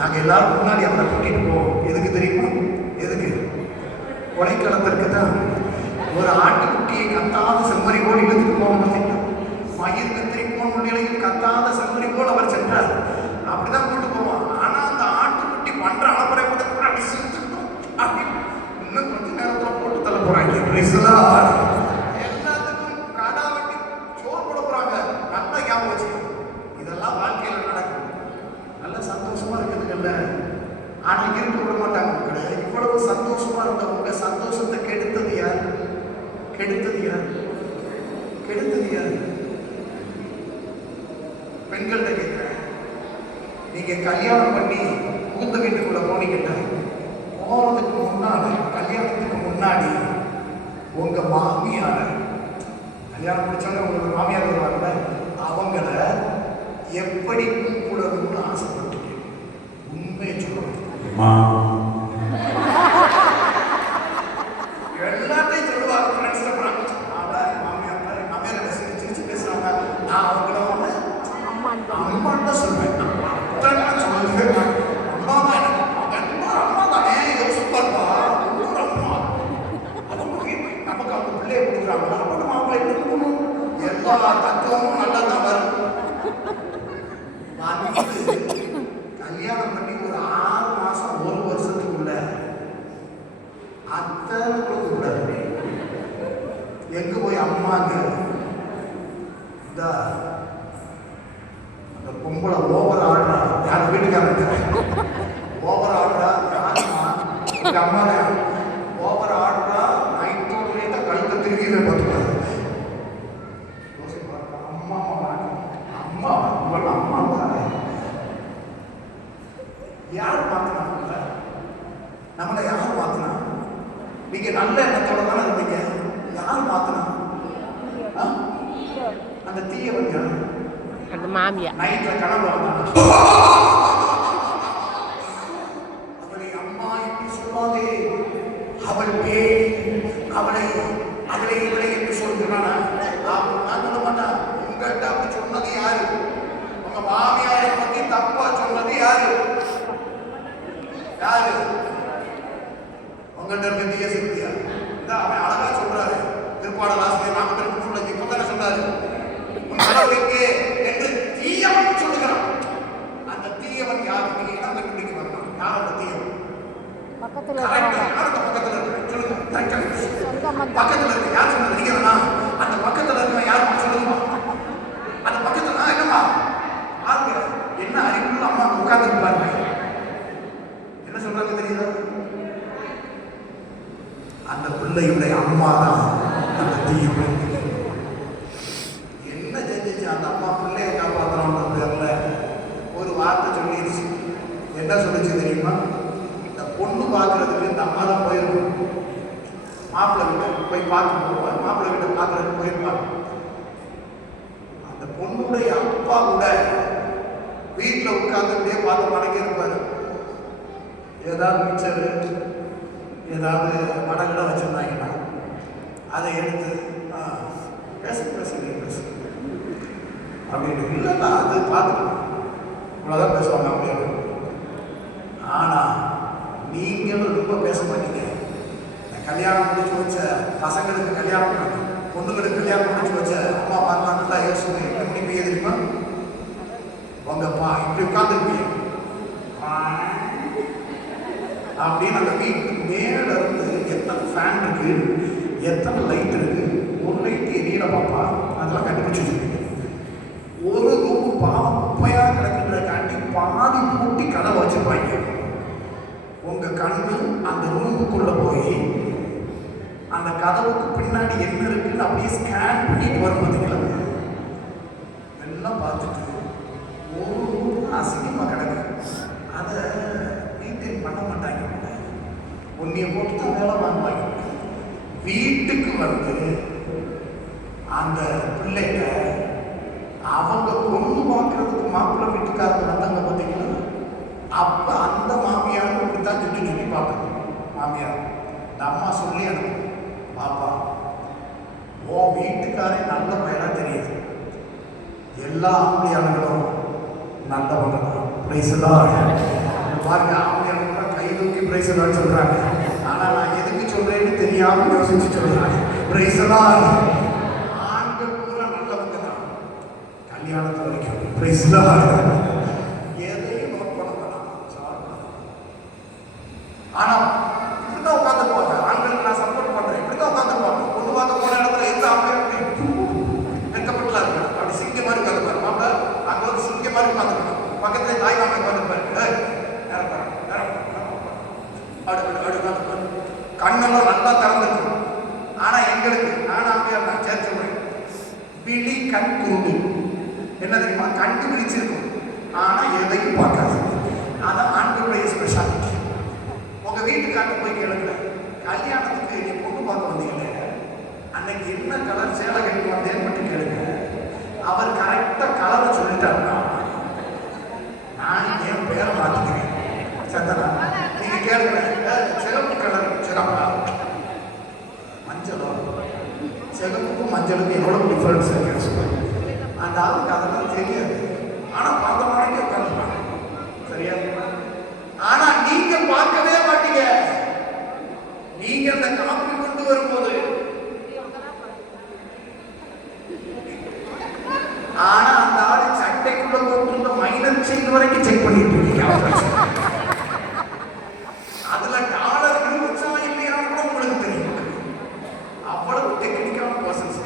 நாங்கள் எல்லாரும் முன்னாடி அவரை கூட்டிட்டு போவோம். எதுக்கு தெரியுமா? எதுக்கு? கொலைக்களத்திற்கு தான். ஒரு ஆட்டுக்குட்டியை கத்தாத செம்மறி போல் இழுத்துட்டு போக பார்த்தீங்கன்னா மயிர் கத்திரி போன நிலையில் கத்தாத செம்மறி போல் அவர் சென்றார். அப்படிதான் கூட்டு போவான். ஆனா அந்த ஆட்டுக்குட்டி பண்ற அளப்பறை கூட அப்படி செஞ்சுட்டோம். அப்படி இன்னும் கொஞ்ச நேரத்தில் போட்டு தள்ள போறாங்க. எல்லாத்துக்கும் கடா வெட்டி சோறு போட போறாங்க. நல்லா ஞாபகம் வச்சு இதெல்லாம் வாழ்க்கையில் நடக்கும். நல்ல சந்தோஷமா இருக்குதுங்கல்ல. இருக்க விட மாட்டாங்க உங்களை. இவ்வளவு சந்தோஷமா இருந்த உங்க சந்தோஷத்தை கெடுத்தது யார்? கெடுத்தது யார்? கெடுத்தது யார்? பெண்கள்கிட்ட கேட்கிறேன், நீங்க கல்யாணம் பண்ணி புகுந்த வீட்டுக்குள்ள போனீங்கன்னா போறதுக்கு முன்னாடி, கல்யாணத்துக்கு முன்னாடி உங்க மாமியார, கல்யாணம் முடிச்சவங்க உங்களுக்கு மாமியார் வருவாங்கல்ல, அவங்கள எப்படி கூப்பிடணும்னு ஆசைப்பட்டீங்க? உண்மையை சொல்லணும். எல்லாத்தையும் சொல்லுவாங்க ஃப்ரெண்ட்ஸ். மாமியார் சிரிச்சு பேசுறாங்க, நான் அவங்கள அம்மான்னு தான் சொல்வேன். அம்மா தான் அம்மா தானே, யோசிப்பாருப்பா, இன்னொரு அம்மா அவங்க நமக்கு அவங்க பிள்ளைய கொடுக்குறாங்க, அவங்க மாப்பிள்ளை கொடுக்கணும். எல்லா தத்துவமும் நல்லா தான் வரும். கல்யாணம் பண்ணி ஒரு 6 மாசம் 1 வருஷத்துக்குள்ள அத்தனை கூடாது. எங்க போய் அம்மாங்க இந்த பொம்பளை ஓவர் ஆடுறா, யார் வீட்டுக்காரங்க ஓவர் ஆடுறா, யாருமா எங்க அம்மா தான் ஓவர் ஆடுறா, நைட்டோட கழுத்தை திருக்கிவே பார்த்துக்காது. அம்மா அம்மா உங்களோட அம்மா தானே. யார் மாத்தினாங்க? நம்மளை யார் மாத்தினா? நீங்க நல்ல எண்ணத்தோட தானே இருந்தீங்க. யார் மாத்தினா? அந்த தீயவன் யார்? அந்த மாமியா. நைட்ல கனவு வந்தாங்க, அவளை அம்மா என்று சொல்லாதே, அவள் பேய், அவளை அவளை இவளை என்று சொல்கிறானா? நான் சொல்ல மாட்டான். உங்கள்கிட்ட அப்படி சொன்னது யாரு? உங்க மாமியாரை பத்தி தப்பா சொன்னது யாரு? யாரு? உங்கள்கிட்ட இருக்க தீய சக்தியா? அவன் அழகா சொல்றாரு, திருப்பாடல் ஆசிரியர் 43 இப்பதானே சொன்னாரு, கடவுளுக்கு என்று தீயவன் சொல்லுகிறான். அந்த தீயவன் யார்? நீங்க இடம் கண்டுபிடிக்க வரணும். யார் அந்த தீயவன்? பக்கத்துல இருக்கு. சொல்லுங்க. பக்கத்துல இருக்கு. யார் சொன்னது? நீங்க தானா? அந்த பக்கத்துல இருக்க யாருமா சொல்லுங்க. அந்த பக்கத்துல என்னமா பாருங்க, என்ன அறிவுள்ள அம்மா உட்கார்ந்து இருப்பாங்க. என்ன சொல்றாங்க தெரியுதா? அந்த பிள்ளையுடைய அம்மா தான் அந்த தீயவன். அந்த அம்மா பிள்ளையை காப்பாற்றணுன்ற பேர்ல ஒரு வார்த்தை சொல்லிடுச்சு. என்ன சொல்லிச்சு தெரியுமா? இந்த பொண்ணு பார்க்கறதுக்கு இந்த அம்மா தான் போயிருக்கும். மாப்பிள்ளை வீட்டை போய் பார்க்க போவார். மாப்பிள்ளை வீட்டை பார்க்கறதுக்கு போயிருப்பாங்க. அந்த பொண்ணுடைய அப்பா கூட வீட்டில் உட்கார்ந்துட்டே பார்த்து மடக்கி இருப்பாரு. ஏதாவது மிச்சர், ஏதாவது மடங்கட வச்சிருந்தாங்கன்னா அதை எடுத்து பேச அப்படின்னு இல்லைன்னா அது பார்த்துக்கணும். இவ்வளோதான் பேசுவாங்க அப்படின்னு. ஆனால் நீங்களும் ரொம்ப பேச மாட்டீங்க. கல்யாணம் முடிச்சு வச்ச பசங்களுக்கு கல்யாணம் பண்ணணும், பொண்ணுங்களுக்கு கல்யாணம் முடிச்சு வச்ச அம்மா பாருலாம் நல்லா யோசிச்சு எப்படி பெய்ய தெரியுமா? உங்கப்பா இப்படி உட்காந்துருப்பீங்க அப்படின்னு அந்த வீட்டு மேல இருந்து எத்தனை ஃபேன் இருக்கு, எத்தனை லைட் இருக்கு, ஒரு லைட் எரியல பாப்பா, அதெல்லாம் கண்டுபிடிச்சு வச்சிருக்கீங்க. ஒரு ரூம் பாவம் குப்பையா கிடக்குன்ற காட்டி பாதி பூட்டி கதவை வச்சிருப்பாங்க. உங்க கண்ணு அந்த ரூமுக்குள்ள போய் அந்த கதவுக்கு பின்னாடி என்ன இருக்குன்னு அப்படியே ஸ்கேன் பண்ணிட்டு வரும். பார்த்தீங்களா? எல்லாம் பார்த்துட்டு ஒரு ரூம் அசிங்கமா கிடக்கு, அதை மெயின்டைன் பண்ண மாட்டாங்க. ஒன்னிய போட்டு தான் வேலை வாங்குவாங்க. வீட்டுக்கு வந்து அந்த பிள்ளைங்க அவங்க பொண்ணு பார்க்கறதுக்கு மாப்பிள்ளை வீட்டுக்காரங்க வந்தாங்க பார்த்தீங்களா? அப்ப அந்த மாமியார் இப்படித்தான் சொல்லி பார்க்கணும். மாமியார் இந்த அம்மா சொல்லி அனுப்பும், பாப்பா ஓ வீட்டுக்காரன் நல்ல பையனா தெரியுது, எல்லா ஆம்பியாளர்களும் நல்லவங்க தான். பிரைஸ் எல்லாம் பாருங்க, ஆம்பியாளர்கள் கை தூக்கி பிரைஸ் எல்லாம் சொல்றாங்க. ஆனா நான் எதுக்கு சொல்றேன்னு தெரியாம யோசிச்சு சொல்றேன். பிரைஸ் எல்லாம் ஆண்கள் பூரா நல்லவங்க தான் கல்யாணத்து வரைக்கும். பிரைஸ் எல்லாம் எதையும் நோட் பண்ண வேணாம். ஆனா இப்படிதான் உட்காந்துருப்பாங்க. ஆண்களுக்கு நான் சப்போர்ட் பண்றேன். இப்படிதான் உட்காந்துருப்பாங்க. பொண்ணு பார்க்க போன இடத்துல எந்த ஆம்பியர் வெட்கப்பட்டுலாம் இருக்கு. அப்படி சிங்க மாதிரி உட்காந்துருப்பாரு. மாப்பிள்ள அங்க ஒரு சிங்க மாதிரி உட்காந்துருப்பாங்க. பக்கத்துல தாய் மாமா உட்காந்துருப்பாரு. கண்ணெல்லாம் நல்லா திறந்துருக்கும். ஆனா எங்களுக்கு நான் அப்படியே நான் சேர்த்து போறேன் விழி கண் குருடு என்ன தெரியுமா கண்டுபிடிச்சிருக்கும் ஆனா எதையும் பார்க்காது. அதான் ஆண்களுடைய ஸ்பெஷாலிட்டி. உங்க வீட்டுக்காண்ட போய் கேளுங்க, கல்யாணத்துக்கு நீ பொண்ணு பார்க்க வந்தீங்க அன்னைக்கு என்ன கலர் சேலை கட்டி வந்தேன்னு மட்டும் கேளுங்க. அவர் கரெக்டா கலரை சொல்லிட்டாருன்னா நான் என் பேரை மாத்திக்கிறேன். சத்தனா நீங்க கேளுங்க, சிகப்பு கலர் சிறப்பா மஞ்சளோ, சிகப்புக்கும் மஞ்சளுக்கும் எவ்வளவு டிஃபரன்ஸ் இருக்கு. அந்த ஆளுக்கு அதெல்லாம் தெரியாது. ஆனா பார்த்த மணிக்கு உட்காந்துருப்பாங்க. சரியா? ஆனா நீங்க பார்க்கவே மாட்டீங்க. நீங்க அந்த காப்பி கொண்டு வரும்போது ஆனா அந்த ஆளு சட்டைக்குள்ள போட்டு மைனர் செயின் வரைக்கும் செக் பண்ணிட்டு இருக்கீங்க. அதுல டாலர் இருந்துச்சா இல்லையான்னு கூட உங்களுக்கு தெரியும். அவ்வளவு டெக்னிக்கான பர்சன்ஸ்.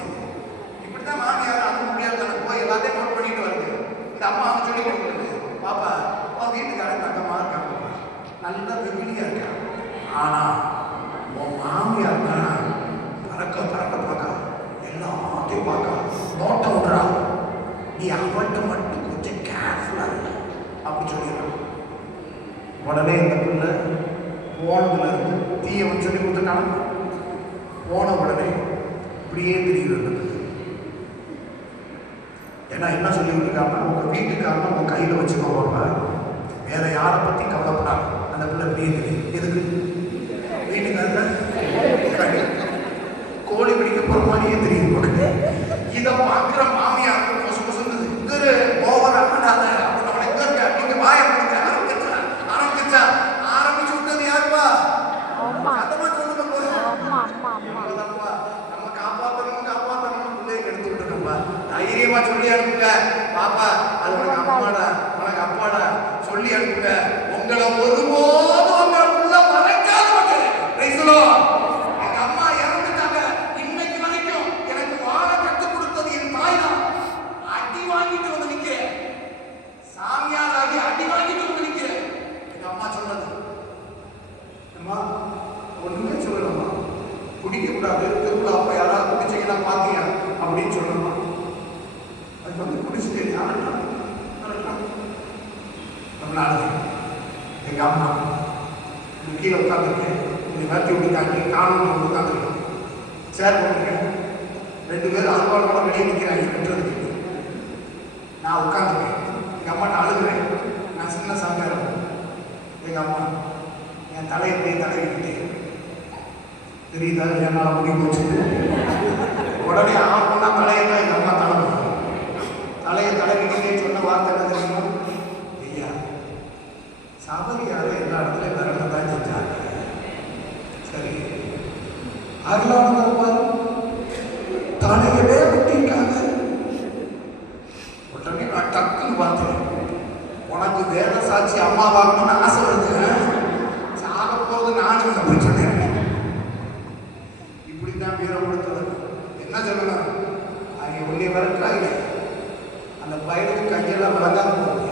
இப்படிதான் மாமியார் அந்த முடியாது போய் எல்லாத்தையும் நோட் பண்ணிட்டு வருது. இந்த அம்மா அவங்க சொல்லி கொடுக்குறது, பாப்பா உன் வீட்டுக்காரன் தங்கமா இருக்காங்க, நல்லா வெகுளியா இருக்காங்க. ஆனா உன் மாமியார் தான் பறக்க பறக்க பார்க்க எல்லாத்தையும் பார்க்க நோட்டை விடுறா. நீ அவன்கிட்ட மட்டும் கொஞ்சம் கேர்ஃபுல்லா இருக்கு அப்படி சொல்லிடுறான். உடனே இந்த பிள்ளை போனதுல இருந்து தீயவன் சொல்லி கொடுத்துட்டான். போன உடனே இப்படியே தெரியுது. ஏன்னா என்ன சொல்லி கொடுத்துருக்காங்கன்னா உங்க வீட்டுக்காரன் உங்க கையில வச்சுக்கோங்க, வேற யாரை பத்தி கவலைப்படாது. அந்த பிள்ளை இப்படியே தெரியும். எதுக்கு வீட்டுக்காரன் கோழி பிடிக்க போற மாதிரியே தெரியும். இதை பார்க்கிற மாமியாருக்கு ஓவர் ஆடாத நீங்க வாய கொடுங்க. ஆரம்பிச்சு விட்டது யாருப்பா? நம்ம காப்பாத்தணும் பிள்ளைய எடுத்து விட்டுருக்கோம்ப்பா. தைரியமா சொல்லி அனுப்புங்க. பாப்பா அது உனக்கு அம்மாடா உனக்கு அப்பாடா சொல்லி அனுப்புங்க. உங்களை ஒருபோதும் உங்களுக்குள்ள மறைக்காத மக்கள். எங்க அம்மா இறந்துட்டாங்க. இன்னைக்கு வரைக்கும் எனக்கு வாழ கற்றுக் கொடுத்தது என் தாய் தான். அடி வாங்கிட்டு வந்து நிக்கிறேன். சாமியார் ஆகி அடி வாங்கிட்டு வந்து நிக்கிறேன். எங்க அம்மா சொன்னது, அம்மா ஒண்ணுமே சொல்லலாமா, குடிக்க கூடாது, திருவிழா அப்ப யாராவது குடிச்சீங்கன்னா பாத்தீங்க அப்படின்னு சொல்லணும். அது வந்து குடிச்சுட்டு எங்க அம்மா கீழே உட்காந்துருக்கேன். நீங்க மாற்றி விட்டுக்காங்க காணும் உட்காந்துருக்கேன். சேர் போட்டுருக்கேன். 2 பேரும் அல்வாளோட வெளியே நிற்கிறாங்க வெட்டுறதுக்கு. நான் உட்காந்துருக்கேன். எங்கள் அம்மா நான் அழுகுறேன். நான் சின்ன சாமியார். எங்கள் அம்மா என் தலையை போய் தலைவிக்கிட்டே தெரியுதா என்னால் முடி போச்சு. உடனே ஆனா தலையெல்லாம் எங்கள் அம்மா தலையை தலைவிக்கிட்டே சொன்ன வார்த்தை என்ன தெரியுமா? ஐயா சபரியார் எல்லா இடத்துலையும் விரட்ட தான் செஞ்சாங்க. சரி அருளானவர் தலையவே வெட்டியிருக்காங்க. உடனே நான் டக்குன்னு பார்த்தேன். உனக்கு வேற சாட்சி அம்மா பார்க்கணும்னு ஆசை வருது, சாக போறது நானும் அப்படின்னு சொன்னேன். இப்படித்தான் வீரப்படுத்துவது. என்ன சொல்லணும், அவங்க உள்ளே வரட்டாங்க. அந்த பையனுக்கு கையெல்லாம் விளங்காம போகுது.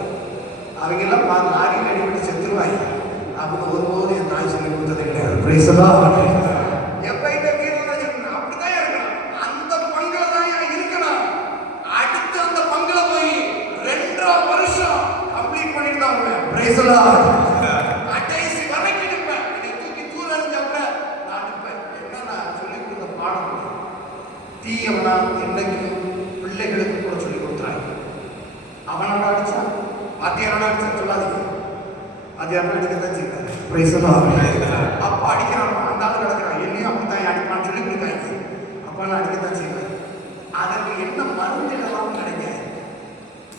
அவங்க எல்லாம் பார்த்து லாரி அடிபட்டு செத்துருவாங்க. அவங்க ஒருபோது என் தாய் சொல்லி கொடுத்தது இல்லை. கடைசி வரைக்கும் இருப்பேன். என்னை தூக்கி தூர அறிஞ்சப்ப நான் இருப்பேன். என்ன நான் சொல்லிக் கொடுத்த பாடம் தீயவனா என்னைக்கும் பிள்ளைகளுக்கு கூட சொல்லிக் கொடுத்துறாங்க. அவனோட அடிச்சா வாத்தியாரோட அடிச்சா சொல்லாதீங்க. வாத்தியாரோட அடிக்கத்தான் செய்வாங்க. அப்பா அடிக்கிறான், அந்த ஆள் கிடக்கிறான், என்னையும் அப்படித்தான் அடிப்பான்னு சொல்லி கொடுத்தாங்க. அப்பா நான் அடிக்கத்தான் செய்வேன். அதற்கு என்ன மருந்து எல்லாம் கிடைங்க.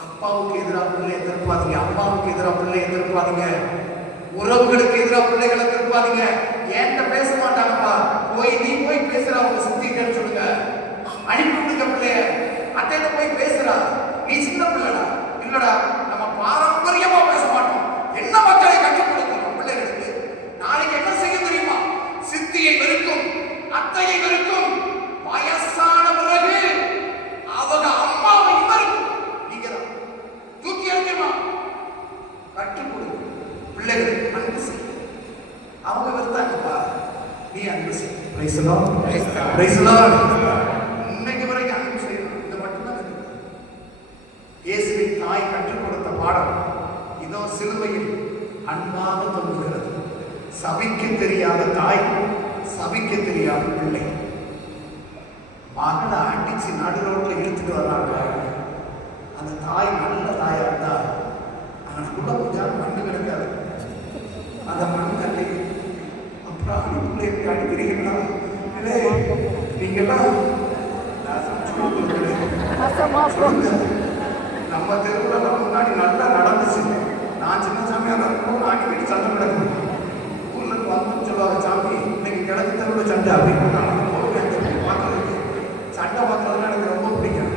அப்பாவுக்கு எதிராக பிள்ளை எதிர்ப்பாதீங்க, அம்மாவுக்கு எதிராக பிள்ளை எதிர்ப்பாதீங்க, உறவுகளுக்கு எதிராக பிள்ளைகளை எதிர்ப்பாதீங்க. ஏன்ட்ட பேச மாட்டாங்கப்பா, நீ போய் பேசுற அவங்க சித்திக்கன்னு சொல்லுங்க. அனுப்பி விடுங்க பிள்ளைய. அத்தையிட்ட போய் பேசுறா, நீ சின்ன பிள்ளைடா. இல்லடா நம்ம பாரம்பரியமா பேச மாட்டோம். என்ன மக்களை கற்றுக் கொடுக்கணும் பிள்ளைகளுக்கு. நாளைக்கு என்ன செய்ய தெரியுமா? சித்தியை வெறுக்கும், அத்தையை வெறுக்கும். வயசான பிறகு அவங்க அம்மாவை வெறுக்கும். நீங்க தூக்கி அறிஞமா கற்றுக் கொடுக்கும் பிள்ளைகளுக்கு அன்பு செய்யும். அவங்க வெறுத்தாங்கப்பா, நீ அன்பு செய். Praise the Lord. Praise the Lord. இன்னைக்கு வரைக்கும் அன்பு செய்யணும். இது மட்டும்தான் கற்றுக்கணும். இயேசுவின் தாய் கற்றுக் கொடுத்த பாடம் இதோ சிலுவையில் அன்பாக தொங்குகிறது. சபிக்க தெரியாத தாய், சபிக்க தெரியாத பிள்ளை. மகளை அடிச்சு நடு ரோட்ல இழுத்துட்டு வர்றாங்க. அந்த தாய் நல்ல தாயா இருந்தா அவனுக்குள்ள கொஞ்சம் மண்ணு கிடக்காது. அந்த மண் தள்ளி அப்புறம் பிள்ளை எப்படி அடிக்கிறீங்களா? நீங்கெல்லாம் நம்ம தெருவுல முன்னாடி நல்லா நடந்துச்சு. நான் சின்ன சாமியாக இருக்கும், அடிக்கடி சண்டை நடக்கும். ஊர்ல வந்து சொல்லுவாங்க, சாமி இன்னைக்கு கிழக்கு தெருவுல சண்டை அப்படின்னு பார்க்கறதுக்கு. சண்டை பார்க்கறதுலாம் எனக்கு ரொம்ப பிடிக்கும்.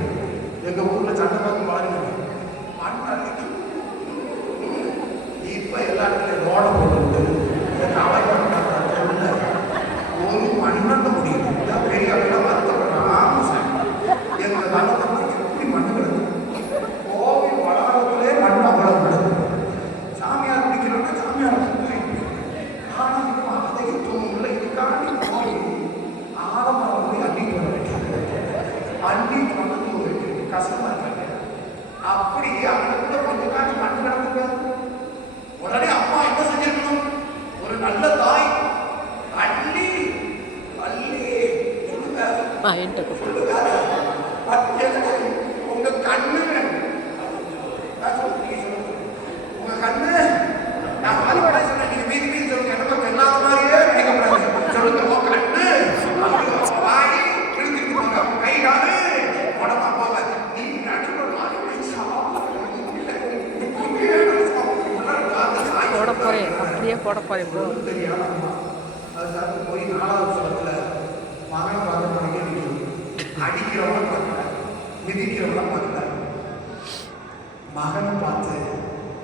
எங்க ஊர்ல சண்டை பார்க்க வளருங்க. இப்ப எல்லா இடத்துலையும் ரோட போட்டு ஒரு மண்ணு முடியும். பெரிய வருத்தப்படுறான். எங்க காலத்தை எப்படி மண்ணு கிடக்கு? கோவில் வளாகத்திலே மண் அவ்வளவு கிடக்கு. சாமியார் பிடிக்கிறோம்னா சாமியார் ஆனால் அதையும் தூங்கல. இதுக்காண்டி போய் ஆலமரம் போய் அள்ளிட்டு வர வேண்டியது. அள்ளிட்டு வந்து ஒரு கஷ்டமா இருக்காங்க. அப்படி அவங்களுக்குள்ள கொஞ்ச காட்சி மண் கிடக்குங்க. உடனே அம்மா என்ன செஞ்சிருக்கணும்? ஒரு நல்ல தாய் அள்ளி அள்ளி உங்க கண்ணு உங்க கண்ணு நான் பாதி பட சொன்னேன். நீங்க மீதி மீதி சொல்லுங்க. எனக்கு எல்லாத்த மாதிரியே நினைக்கப்படாது. சொல்லுங்க. உங்க கண்ணு வாய் இழுத்துட்டு போங்க. கை காலு உடம்பா போக. நீ நடுவில் போட போறேன், அப்படியே போட போறேன். தெரியாதம்மா அதுக்காக போய் 4வது சலத்துல மகனை பார்த்து பண்ணிக்க அடிக்கிறவங்க பார்க்கல, மிதிக்கிறவங்க பார்க்கல. மகனை பார்த்து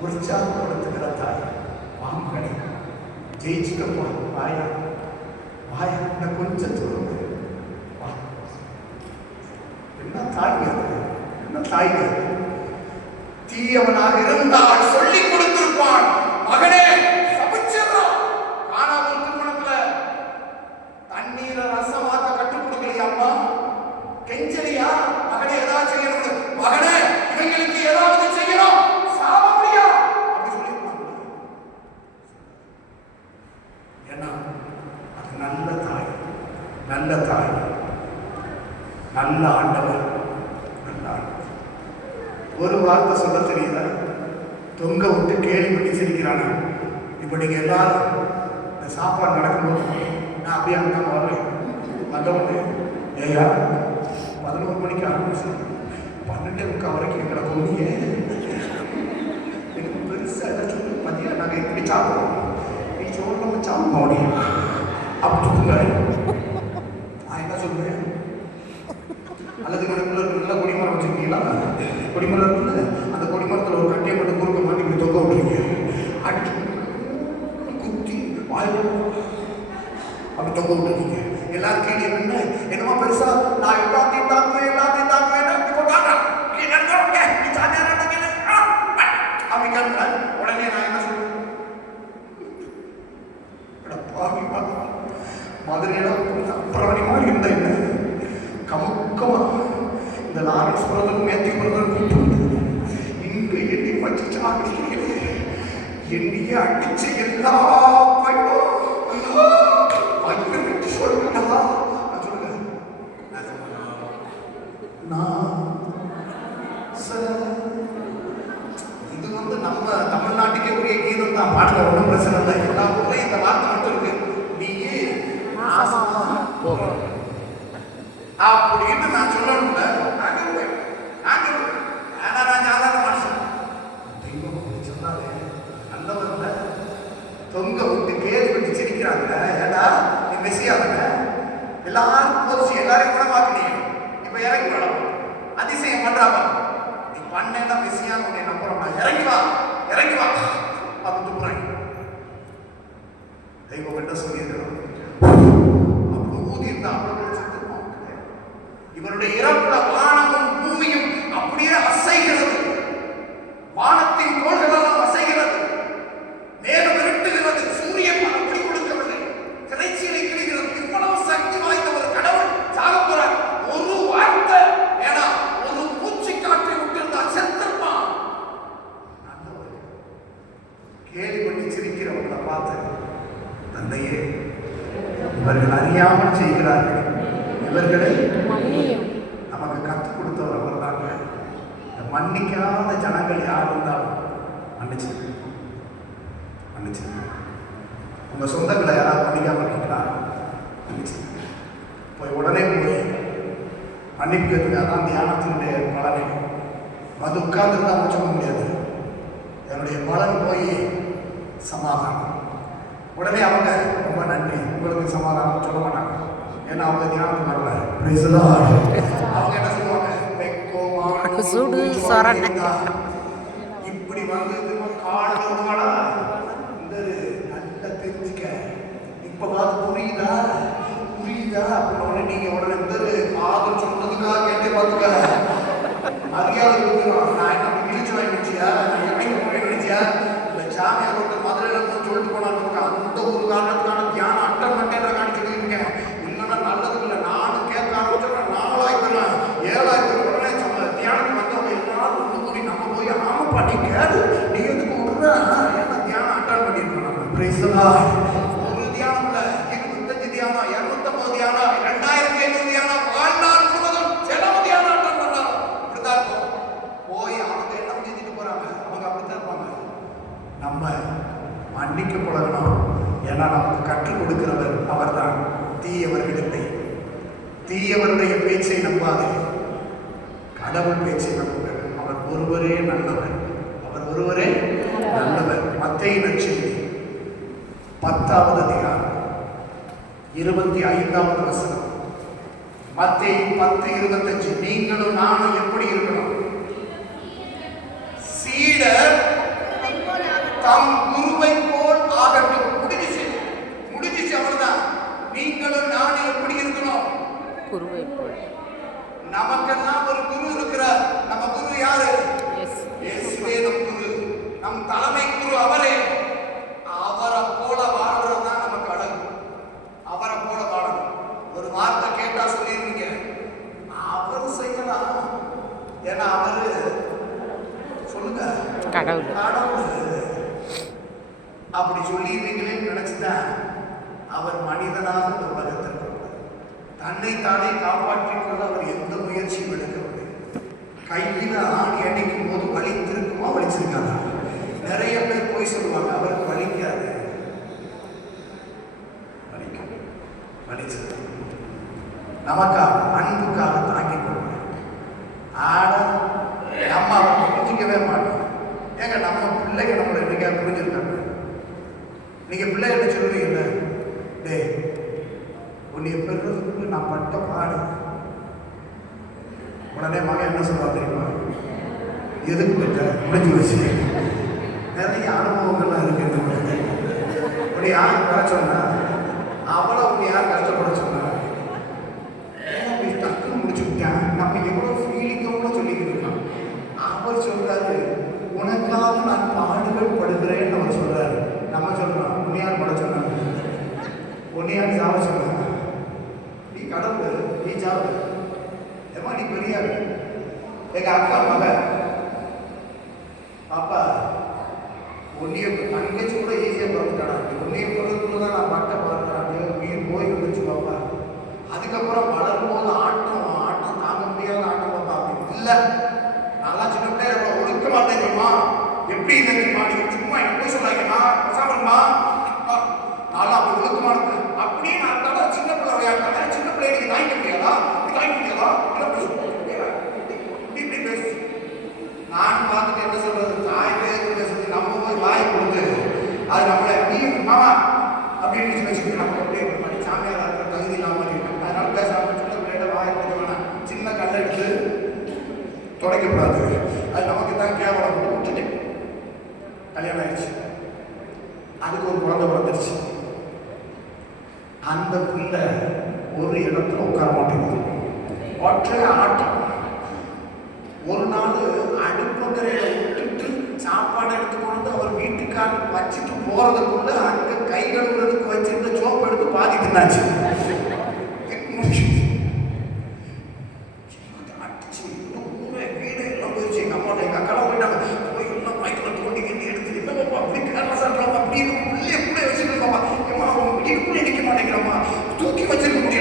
உற்சாகப்படுத்துகிற தாய். மாமகனை ஜெயிச்சுக்க போறோம். வாயா வாயா, இன்னும் கொஞ்சம் தூரம் என்ன தாய்ங்க, என்ன தாய்ங்க. தீயவனாக இருந்தால் சொல்லிக் கொடுத்திருப்பான். மகனே சபிச்சிடறான். காணாமல் திருமணத்துல தண்ணீரை ரசமாக்க கற்றுக் கொடுக்கலையா அம்மா? கெஞ்சலியா? மகனே ஏதாவது செய்யணும். மகனே இவங்களுக்கு ஏதாவது செய்யணும். சாபமியா அப்படி சொல்லியிருப்பாங்க. ஏன்னா அது நல்ல தாய், நல்ல தாய், நல்ல ஆண்டவர், நல்ல ஆண்டவர். ஒரு வார்த்தை சொல்ல தெரியல. தொங்க விட்டு கேள்வி பண்ணி சிரிக்கிறாங்க. இப்போ நீங்கள் எல்லாரும் இந்த சாப்பாடு நடக்கும்போது நான் அப்படியே அங்கே வரேன். வந்தவொடனே ஏயா 11 மணிக்கு ஆரம்பிச்சு 12:45 வரைக்கும் எங்களை கொண்டீங்க. எனக்கு பெருசாக என்ன சொல்லி பார்த்தியா, நாங்கள் இப்படி சாப்பிடுவோம். நீ சோறு சாப்பிடுவோம் அப்படி சொல்லுங்க. நான் என்ன சொல்லுவேன்? அல்லது நல்ல கொடிமரம் வச்சுருக்கீங்களா? கொடிமரம் இருக்குல்ல, அந்த கொடிமரத்தில் ஒரு கட்டியை மட்டும் குறுக்க மாட்டி இப்படி தொங்க விட்டுருங்க. அடிச்சு குத்தி வாயில் அப்படி தொங்க விட்டுருக்கீங்க. எல்லாரும் கேள்வி என்னமா பெருசா நான் எல்லாத்தையும் தாக்குவேன், எல்லாத்தையும் தாக்குவேன் அப்படி கேட்க. உடனே நான் என்ன சொல்லுவேன்? மதுரையில அப்புறம் மாதிரி இருந்த என்ன கமுக்கமா இந்த லாரன்ஸ் பிரதர், மேத்யூ பிரதர் கூப்பிட்டு இங்க எண்ணி வச்சு சாப்பிட்டீங்களே, எண்ணியே அடிச்சு எல்லா பையனும் விட்டு சொல்லுங்கடா. நான் சொல்லுங்க, இது வந்து நம்ம தமிழ்நாட்டுக்கே உரிய கீதம் தான். பாடுங்க, ஒன்றும் பிரச்சனை இல்லை. எல்லா ஊர்லையும் இந்த வார்த்தை மட்டும் இருக்கு. நீயே அப்படின்னு நான் சொல்லணும்ல. தொங்க விட்டு கேள்வி விட்டு சிரிக்கிறாங்க. ஏடா நீ மெசியாவங்க, எல்லாரும் போச்சு, எல்லாரையும் குணமாக்குனீங்க, இப்ப இறங்கி வரலாம், அதிசயம் பண்றாங்க. நீ பண்ணா மெசியா உன்னை நம்புறோம். இறங்கி வா, இறங்கி வா அப்படி துப்புறாங்க. தெய்வம் என்ன சொல்லியிருக்கிறோம்? அப்படி ஊதி இருந்தா அவ்வளவு சத்தம். இவருடைய இறப்புல வானமும் பூமியும் அப்படியே அசைகிறது. வானத்தின் கோள்களெல்லாம் அசைகிறது. மேகம் இருட்டுகிறது. சூரியன் அப்படி கொடுக்கவில்லை. தந்தையே, இவர்கள் அறியாமல் செய்கிறார்கள், இவர்களை மன்னியும். நமக்கு கற்றுக் கொடுத்தவர் அவர் தாங்க. மன்னிக்காத ஜனங்கள் யார் இருந்தாலும் மன்னிச்சு மன்னிச்சு. உங்க சொந்தங்களை யாராவது மன்னிக்காம இருக்கீங்களா? மன்னிச்சு போய் உடனே போய் மன்னிப்புக்கு. அதான் தியானத்தினுடைய பலனை. அது உட்கார்ந்துருந்தா அவங்க சொல்ல முடியாது. என்னுடைய பலன் போய் சமாதானம். உடனே அவங்க ரொம்ப நன்றி, உங்களுக்கு சமாதானம் சொல்ல மாட்டாங்க. ஏன்னா அவங்க தியானத்துக்கு வரல. அவங்க என்ன சொல்லுவாங்க? சுடு சொரணை. இப்படி வந்து காலா இந்த நல்ல தெரிஞ்சுக்க, இப்ப பார்த்து புரியுதா புரியுதா அப்படின்னு நீங்க உடனே இந்த காதல் சொன்னதுக்காக கேட்டே பார்த்துக்க. அறியாத நான் என்ன இழிச்சு வாங்கிச்சியா, எப்படி நினைச்சியா? இந்த சாமியார் ஒருத்தர் மதுரையில சொல்லிட்டு போனாங்க, அந்த ஒரு காரணத்துக்கான தியானம் அட்டன் பண்ணேன்ற காணிச்சுட்டு இருக்கேன். இல்லைன்னா நல்லது இல்லை. நானும் கேட்க ஆரம்பிச்சேன். 4000 7,000 உடனே தியானத்துக்கு வந்தவங்க எல்லாரும் ஒன்று கூடி நம்ம போய் ஆமாப்பா நீ கேடு, நீ எதுக்கு விடுறா? ஏன்னா தியானம் அட்டன் பண்ணிருக்கோம் நம்ம. ஒரு தியானம் இல்லை, 25 தியானம், 250 தியானம், 2500 தியானம், வாழ்நாள் முழுவதும் செலவு தியானம் அட்டன் பண்ணலாம். இப்படிதான் இருக்கும். போய் அவங்க என்ன செஞ்சுட்டு போறாங்க, அவங்க அப்படித்தான் இருப்பாங்க. நம்ம மன்னிக்க பழகணும். ஏன்னா நமக்கு கற்றுக் கொடுக்கிறவர் அவர் தான். தீயவர்களிடத்தை, தீயவருடைய பேச்சை நம்பாது, கடவுள் பேச்சை நம்புங்கள். அவர் ஒருவரே நல்லவர், அவர் ஒருவரே நல்லவர். மத்தேயு நற்செய்தி 10வது அதிகாரம் 25வது வசனம். மத்தேயு 10:25. நீங்களும் நானும் எப்படி இருக்கணும்? சீடர் தம் குருவை போல் ஆகட்டும். முடிஞ்சிச்சு முடிஞ்சிச்சு, அவ்வளவுதான். நீங்களும் நானும் எப்படி இருக்கணும்? குருவை போல். நமக்கெல்லாம் ஒரு குரு இருக்கிறார். நம்ம குரு யாரு? இயேசுவே நம் குரு, நம் தலைமை குரு அவரே. அவரை போல வாழ்றது தான் நமக்கு அழகு. அவரை போல வாழணும். ஒரு வார்த்தை கேட்டா சொல்லிருக்கீங்க, அவர் செய்யலாம். ஏன்னா அவரு சொல்லுங்க கடவுள். அப்படி சொல்லியிருந்தீங்களே நினைச்சுதான் அவர் மனிதனாக இந்த உலகத்தில் தன்னை தானே காப்பாற்றிக் கொள்ள அவர் எந்த முயற்சியும் எடுக்கவில்லை. கையில் ஆணி அடிக்கும் போது வலித்திருக்குமா? வலிச்சிருக்காங்க. நிறைய பேர் போய் சொல்லுவாங்க, அவருக்கு வலிக்காது. வலிக்கும், வலிச்சிருக்கு. நமக்காக அன்புக்காக தாங்கிக் கொள்வார். ஆட நம்ம அவங்க புரிஞ்சிக்கவே மாட்டோம். ஏங்க நம்ம பிள்ளைங்க நம்மளை என்னைக்கா புரிஞ்சிருக்காங்க? நீங்க பிள்ளைகிட்ட சொல்லுவீங்கல்ல, டே உன்னை பெறுறதுக்கு நான் பட்ட பாடு. உடனே மகன் என்ன சொல்லுவா தெரியுமா? எதுக்கு பெற்ற? முடிஞ்சு வச்சு. நிறைய அனுபவங்கள்லாம் இருக்கு. அப்படி யார் வர சொன்னா, அவளை உன்னை யார் கஷ்டப்பட சொன்னா? அப்படி டக்குன்னு முடிச்சு விட்டான். நம்ம எவ்வளோ ஃபீலிங்கோட சொல்லிக்கிட்டு இருக்கோம். அவர் சொல்றாரு, உனக்காக நான் பாடுகள் படுகிறேன்னு அவர் சொல்றாரு. நம்ம சொல்றோம், உன்னையார் பட சொன்னாங்க, உன்னையார் சாவ சொன்னாங்க. நீ கடவுள், நீ சாவு. ஏமா நீ பெரியாரு. எங்க அக்கா மகன் பாப்பா உன்னைய தங்கச்சி கூட ஈஸியா பிறந்துட்டாடா. உன்னைய பிறகுதான் நான் பட்ட பிறந்தேன். உயிர் போய் வந்துச்சு பாப்பா. அதுக்கப்புறம் வளரும் போது ஆட்டம் ஆட்டம் தாங்க முடியாத ஆட்டம் பாப்பா. அப்படி இல்லை, நல்லா சின்ன பிள்ளைய ஒழுக்கமா தெரியுமா? எப்படி தெரியுமா? நீங்க சும்மா என்ன போய் சொல்லாங்கம்மா, பசாமம்மா, நல்லா அப்படி ஒழுக்கமானது அப்படியே நான் தலை சின்ன பிள்ளை விளையாடுறாங்க. சின்ன பிள்ளைய நீங்க தாங்கிக்க முடியாதா? தாங்கிக்க முடியாதா? இப்படி பேசு. நான் பார்த்துட்டு என்ன சொல்றது, தாய் பேர் பேசுறது. நம்ம போய் வாய் கொடுத்து அது நம்மளை நீ மாமா அப்படின்னு வச்சுக்கிட்டு நம்ம அப்படியே பண்ணி சாமியார் இருக்கிற தகுதி இல்லாமல் இருக்கணும். அதனால பேசாம சின்ன பிள்ளையோட வாய் கொடுக்க வேணாம். சின்ன கல்லை எடுத்து தொடக்கக்கூடாது. அது நமக்கு தான் கேவலம். விட்டுட்டு கல்யாணம் ஆயிடுச்சு. அதுக்கு ஒரு குழந்தை பிறந்துருச்சு. அந்த பிள்ளை ஒரு இடத்துல உட்கார மாட்டேங்குது. ஒற்றை ஆட்டம். ஒரு நாள் அடுப்பங்கரையில விட்டுட்டு சாப்பாடு எடுத்து கொண்டு அவர் வீட்டுக்காரர் வச்சுட்டு போறதுக்குள்ள அங்க கை கழுவுறதுக்கு வச்சிருந்த சோப்பு எடுத்து பாதி தின்னாச்சு. வீடு எல்லாம் போயிடுச்சு. எங்க அம்மா எங்க அக்கா போயிட்டாங்க. போய் எல்லாம் மைக்கில் தோண்டி கட்டி எடுத்து அப்படி கேரளா சாப்பிடலாம். அப்படி உள்ளே கூட வச்சுட்டு இருக்கோம்.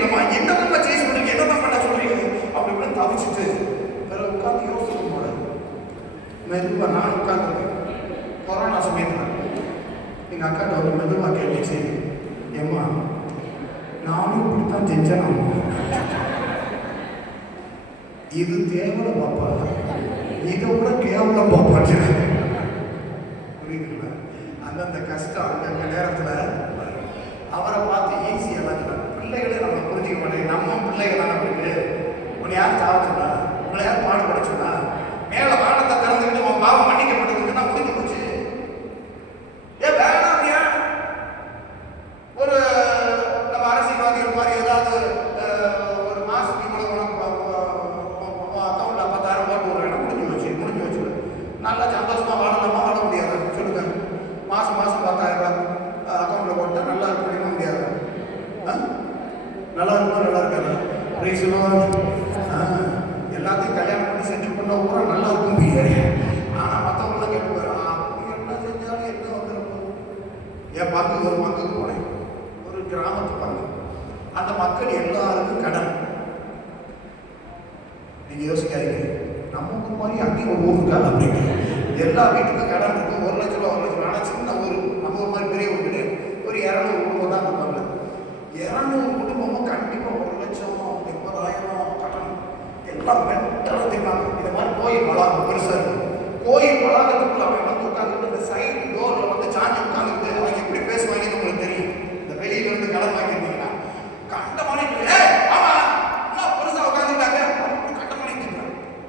முடியலம்மா, என்னதான் செய்ய சொல்றீங்க, என்னதான் பண்ண சொல்றீங்க அப்படி இப்படி தவிச்சிட்டு வேற உட்காந்து யோசிக்கும் போல மெதுவா நான் உட்காந்துருக்கேன். கொரோனா சமயத்தில் எங்க அக்காட்ட ஒரு மெதுவா கேட்டுச்சு, ஏம்மா நானும் இப்படித்தான் செஞ்சேன், இது தேவல பாப்பா, இதை விட கேவலம் பாப்பா. புரியுதுங்களா? அந்தந்த கஷ்டம் அந்தந்த நேரத்துல அவரை பார்த்து ஈஸியெல்லாம் பிள்ளைகளே நம்ம புரிஞ்சிக்க மாட்டேங்க. நம்ம பிள்ளைகள் தானே இருக்கு. உன்னை யார் சாவச்சுனா, உங்களை யார் பாடுபடுச்சுனா, மேல வானத்தை திறந்துக்கிட்டு உன் பாவம் மன்னிக்கப்பட்டதுன்னா முடிஞ்சு போச்சு. ஏன் வேணாம் அப்படியா? ஒரு நம்ம அரசியல்வாதிகள் மாதிரி ஏதாவது ஒரு மாசத்துக்கு இவ்வளவு அக்கௌண்ட்ல 10,000 போட்டு விடுறேன், முடிஞ்சு வச்சு நல்லா சந்தோஷமா வாழலாமா? வாழ முடியாது. சொல்லுங்க, மாசம் 10,000 அக்கௌண்ட்ல போட்டா நல்லா இருக்க முடியாது. நல்லா இருக்குமா? நல்லா இருக்காது. எல்லாத்தையும் கல்யாணம் பண்ணி செஞ்சு பண்ண கூட நல்லா இருக்கும் முடியாது. ஆனா மற்றவங்களாம் கேட்டு போயிடும், அப்படி என்ன செஞ்சாலும் என்ன வந்துடும். என் பங்கு ஒரு பங்குக்கு போனேன், ஒரு கிராமத்து பங்கு. அந்த மக்கள் எல்லாருக்கும் கடன். நீங்க யோசிக்காதீங்க, நம்ம மாதிரி அங்கேயும் ஒரு ஊருக்கா அப்படின்னு. எல்லா வீட்டுக்கும் கடன் இருக்கு. 1 லட்சம் ரூபா 1 லட்சம் ரூபா. ஆனால் சின்ன ஊர், நம்ம ஒரு மாதிரி பெரிய ஊர் கிடையாது. ஒரு 200 குடும்பம் தான் இருப்பாங்க. 200 குடும்பமும் கண்டிப்பா 1 லட்சம் 80,000 கட்டணும். எல்லாம் மென்டலாக தெரிவாங்க. இந்த மாதிரி கோயில் வளாகம் பெருசா இருக்கும். கோயில் வளாகத்துக்குள்ள அவன் வந்து உட்காந்துட்டு இந்த சைடு டோர்ல வந்து சாஞ்சி உட்காந்துட்டு அவங்க எப்படி பேசுவாங்கன்னு உங்களுக்கு தெரியும். இந்த வெளியில இருந்து கடன் வாங்கியிருந்தீங்கன்னா கண்டமான ஆமா எல்லாம் பெருசா உட்காந்துட்டாங்க, கண்டமான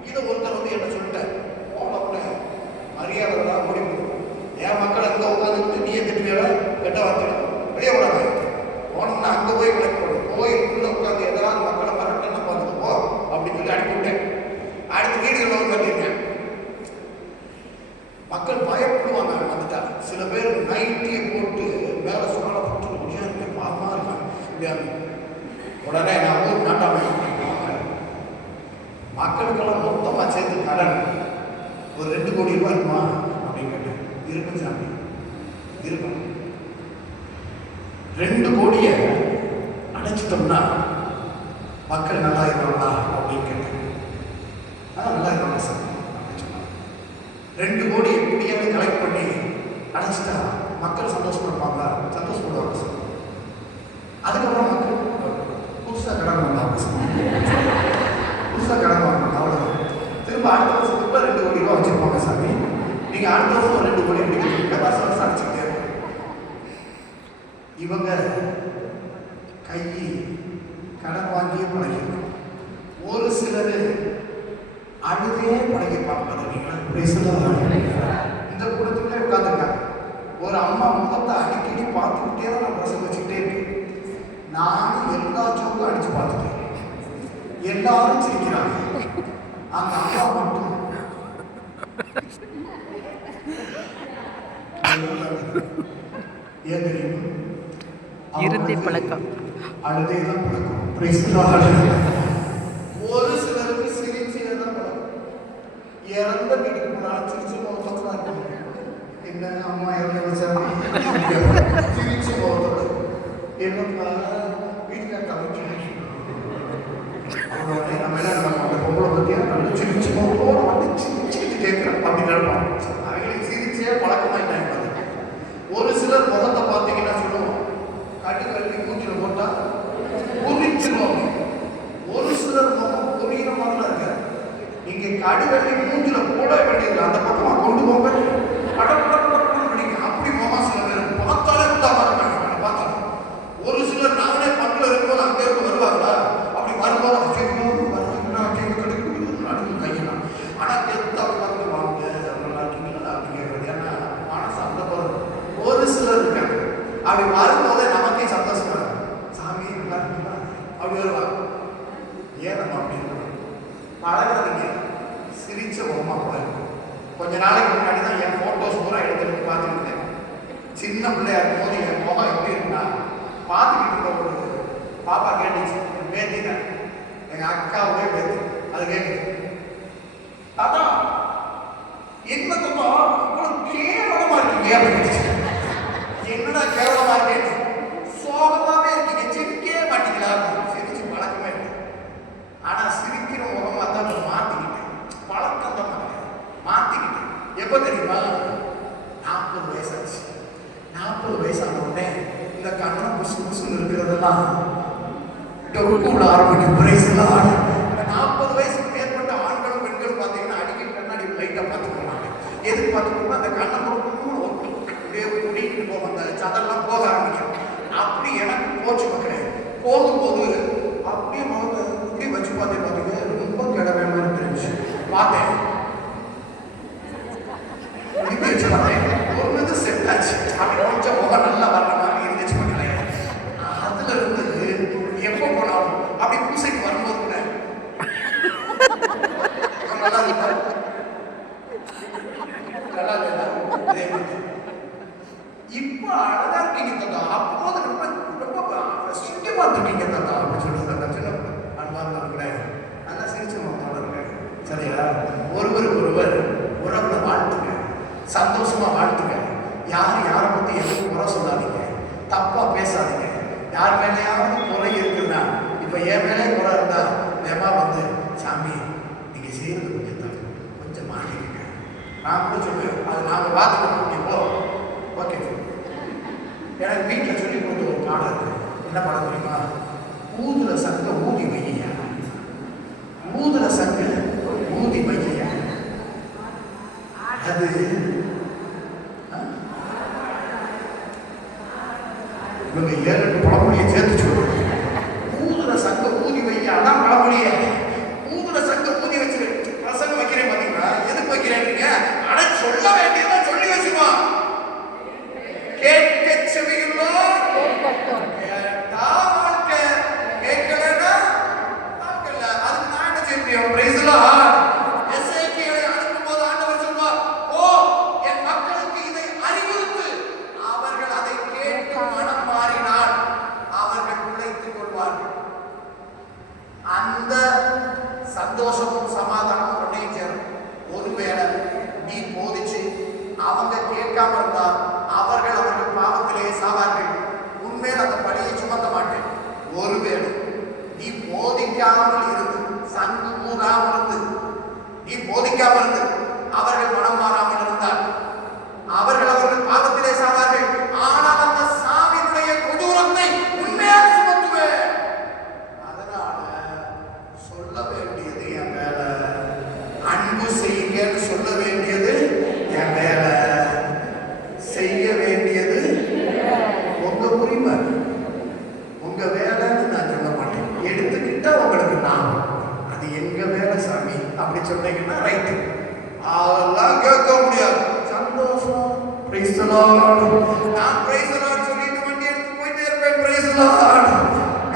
இதை ஒருத்தர் வந்து என்ன சொல்லிட்டார், போன மரியாதை தான் ஓடி போகும். என் மக்கள் அங்கே உட்காந்துட்டு நீயே திட்டுவேல கெட்ட வார்த்தை வெளியே விடாது. போனோம்னா அங்கே போய் விளக்கப்படும். கோயிலுக்குள்ள உட்காந்து எதாவது மக்களை மரட்டன்னு பார்த்துட்டு போ அப்படின்னு சொல்லி அனுப்பிவிட்டேன். அடுத்த வீடுகளில் வந்து கட்டியிருக்கேன். மக்கள் பயப்படுவாங்க வந்துட்டா. சில பேர் நைட்டியை போட்டு மேலே சுழலை போட்டு முடியாது பாவமா இருக்காங்க. உடனே நான் ஊர் நாட்டாமை மக்களுக்கெல்லாம் மொத்தமாக சேர்த்து கடன் ஒரு 2 கோடி ரூபாய் இருக்குமா அப்படின்னு கேட்டேன். இருக்கும் சாமி, இருக்கும். 2 கோடியை அடைச்சிட்டோம்னா மக்கள் நல்லா இருக்காங்களா அப்படின்னு கேட்டேன். நல்லா இருக்காங்க சார் அப்படின்னு சொன்னாங்க. 2 கோடி எப்படியாவது கலெக்ட் பண்ணி அடைச்சிட்டா மக்கள் சந்தோஷப்படுவாங்களா? சந்தோஷப்படுவாங்க சார். அதுக்கப்புறம் மக்கள் புதுசாக கடன் வாங்க சார், புதுசாக கடன் வாங்கணும், அவ்வளோதான். திரும்ப அடுத்த வருஷத்துக்குள்ள 2 கோடி ரூபா வச்சிருப்பாங்க சாமி. நீங்க அடுத்த வருஷம் 2 கோடி எடுக்கிறீங்க, வருஷம் அடிச்சுக்கிட்டே இருக்கும். இவங்க கை கடன் வாங்கியே பழகிருக்கும். ஒரு சிலர் அழுதே பழகிப்பாங்க. இந்த கூடத்துக்குள்ளே உட்காந்துருக்காங்க. ஒரு அம்மா முகத்தை அடிக்கடி பார்த்துக்கிட்டே தான் நான் பிரசங்க வச்சுக்கிட்டே இருக்கேன். நானும் எல்லா ஜோக்கும் அடிச்சு பார்த்துட்டேன். எல்லாரும் சிரிக்கிறாங்க. அந்த அம்மா மட்டும் ஏன் தெரியுமா? இறுதி பழக்கம், அழுதே தான் பழக்கம். ஒரு சிலருக்கு சிரிச்சே தான் பழக்கம். இறந்த வீட்டுக்கு போனாலும் சிரிச்சு முகத்தோடு தான் இருப்பாங்க. என்ன அம்மா இறந்த வச்சாங்க சிரிச்சு முகத்தோடு என்னப்பா வீட்டில் கலைச்சு நம்ம என்ன நினைப்போம், அந்த பொம்பளை பற்றியா நல்ல சிரிச்சு முகத்தோடு வந்து சிரிச்சுட்டு கேட்குறேன் அப்படின்னு நினைப்போம். அவங்களுக்கு சிரிச்சே பழக்கமாயிட்டாங்க. ஒரு சிலர் முகத்தை பார்த்தீங்கன்னா சொல்லுவோம், கட்டுக்கல்வி மூஞ்சில் போட்டா உரிச்சிருவாங்க. ஒரு சிலர் முகம் புரிகிற மாதிரிலாம் இருக்காரு. நீங்க கடுவெள்ளி மூஞ்சில போட வேண்டியதில்லை, அந்த பக்கமா கொண்டு போங்க படிக்க. அப்படி முகம் சில பேர் பார்த்தாலே உண்டாம இருக்காங்க. பார்த்தா ஒரு சிலர் நாங்களே பக்கத்தில் இருக்கும்போது அங்கே இருந்து வருவாங்களா, அப்படி வரும்போது கையெல்லாம். ஆனால் கெத்தாக வந்து வாங்க நல்லா இருக்கீங்களா அப்படிங்கிறது. ஏன்னா மனசு அந்த போகிறது. ஒரு சிலர் இருக்காங்க, அப்படி வரும்போதே நமக்கே சந்தோஷமா இருக்கும். சாமி நல்லா இருக்கீங்களா அப்படி வருவாங்க. ஏன் நம்ம அப்படி இருக்கணும்? பழகிறதுங்க சிரிச்ச முகமா பழகும். கொஞ்ச நாளைக்கு முன்னாடி தான் என் போட்டோஸ் பூரா எடுத்துட்டு பார்த்துக்கிட்டேன். சின்ன பிள்ளையா இருக்கும்போது என் முகம் எப்படி இருக்குன்னா, பார்த்துக்கிட்டு இருக்க ஒரு பாப்பா கேட்டுச்சு, என் பேத்திங்க எங்க அக்காவுடைய பேத்தி. அது கேட்குது, தாத்தா என்ன தாத்தா இவ்வளவு கேவலமா இருக்கீங்க அப்படின்னு. என்னடா கேவலமா இருக்கேன்? சோகமாவே இருக்கீங்க, சிரிக்கவே மாட்டீங்களா? சிரிச்சு சாயங்காலம் புசு புசுன்னு இருக்கிறதெல்லாம் டொக்குள்ள ஆரம்பிக்கும். பிரைஸ் எல்லாம் 40 வயசுக்கு மேற்பட்ட ஆண்களும் பெண்களும் பார்த்தீங்கன்னா அடிக்கடி கண்ணாடி லைட்டாக பார்த்துக்கோங்க. எதுக்கு பார்த்துக்கோங்க, அந்த கண்ணை அப்படியே முடிக்கிட்டு போகும், அந்த சதெல்லாம் போக ஆரம்பிக்கும். அப்படி எனக்கு போச்சு மக்களே. போகும்போது அப்படியே முகத்தை இப்படி வச்சு பார்த்தீங்க ரொம்ப கிடவே மாதிரி தெரிஞ்சு பார்த்தேன். வச்சு பார்த்தேன், ஒரு இது செட் ஆச்சு. அப்படி கொஞ்சம் முகம் நல்லா வர்ற மாதிரி இருந்துச்சு மக்களே. அதுல இருந்து எப்போ போனாலும் அப்படி பூசைக்கு வரும்போது கூட நல்லா இருக்கா, நல்லா இல்லையா, இப்ப அழகா இருக்கீங்க தாத்தா, அப்போது ரொம்ப ரொம்ப சுட்டி பார்த்துருக்கீங்க தாத்தா அப்படின்னு சொல்லுறது அந்த சின்ன அன்பார்ந்தவர்களே. நல்லா சிரிச்சு தோழர்களே, சரியா? ஒருவருக்கு ஒருவர் உறவுல வாழ்த்துங்க, சந்தோஷமா வாழ்த்துங்க. யாரை பத்தி எதுவும் குறை சொல்லாதீங்க, தப்பா பேசாதீங்க. யார் மேலேயாவது குறை இருக்குன்னா, இப்ப என் மேலே குறை இருந்தா ஏமா வந்து சாமி நீங்க செய்யறது கொஞ்சம் மாட்டிருக்க நான் கூட சொல்லுவேன், அது நாம பார்த்துக்கணும். இப்போ ஓகே, எனக்கு வீட்டில் சொல்லி கொடுத்த ஒரு பாடம் இருக்கு. என்ன பாடம் தெரியுமா? ஊதுல சங்க ஊதி வையா, ஊதுல சங்க ஊதி வையா. அது இவங்க 7-8 பழமொழியை சேர்த்து சொல்லுவாங்க. ஊதுல சங்க ஊதி வையா, அதான் பழமொழியே. ஊதுல சங்க ஊதி வச்சு பிரசங்க வைக்கிறேன் பாத்தீங்களா? எதுக்கு வைக்கிறேன்? அட சொல்ல வேண்டியதான் சொல்லி வச்சுமா. கேட்க செவியுள்ளோ கேட்டா வாழ்க்கை, கேட்கலன்னா வாழ்க்கை. அதுக்கு நான் என்ன செய்ய முடியும்? Praise the Lord. எசேக்கியேலை அனுப்பும்போது ஆண்டவர் சொல்வார், ஓ என் மக்களுக்கு இதை அறிவுறுத்து, அவர்கள் அதை கேட்டு மனம் மாறினால் அவர்கள் பிழைத்துக் கொள்வார்கள். அந்த சந்தோஷமும் சமாதானமும் ஒன்றே சேரும். ஒருவேளை நீ போதிச்சு அவங்க கேட்காம இருந்தா அவர்கள் பாவத்திலே சாவார்கள். உண்மையில் அந்த பழியை சுமத்த மாட்டேன். ஒருவேளை நீ போதிக்காமல் இருந்து, சங்கு ஊதாமல் இருந்து, நீ போதிக்காமல் இருந்து அவர்கள் மனம் மாறாமல் இருந்தால் அவர்கள் பாவத்திலே சாவார்கள். ஆனால் அந்த சாவினுடைய கொடூரத்தை உண்மையாக சுமத்துவேன். அதனால சொல்ல வேண்டியது என் மேல, அன்பு செய்யுங்கன்னு சொல்ல வேண்டியது என் மேல, செய்ய வேண்டியது உங்க உரிமை, உங்க வேலைன்னு நான் சொல்ல மாட்டேன். எடுத்துக்கிட்டா உங்களுக்கு நான், அது எங்க வேலை சாமி அப்படி சொன்னீங்கன்னா ரைட்டு. அதெல்லாம் கேட்க முடியாது. சந்தோஷம். Praise the Lord. நான் பிரைஸ் தி லார்ட் சொல்லிட்டு வண்டி எடுத்து போயிட்டே இருப்பேன். Praise the Lord.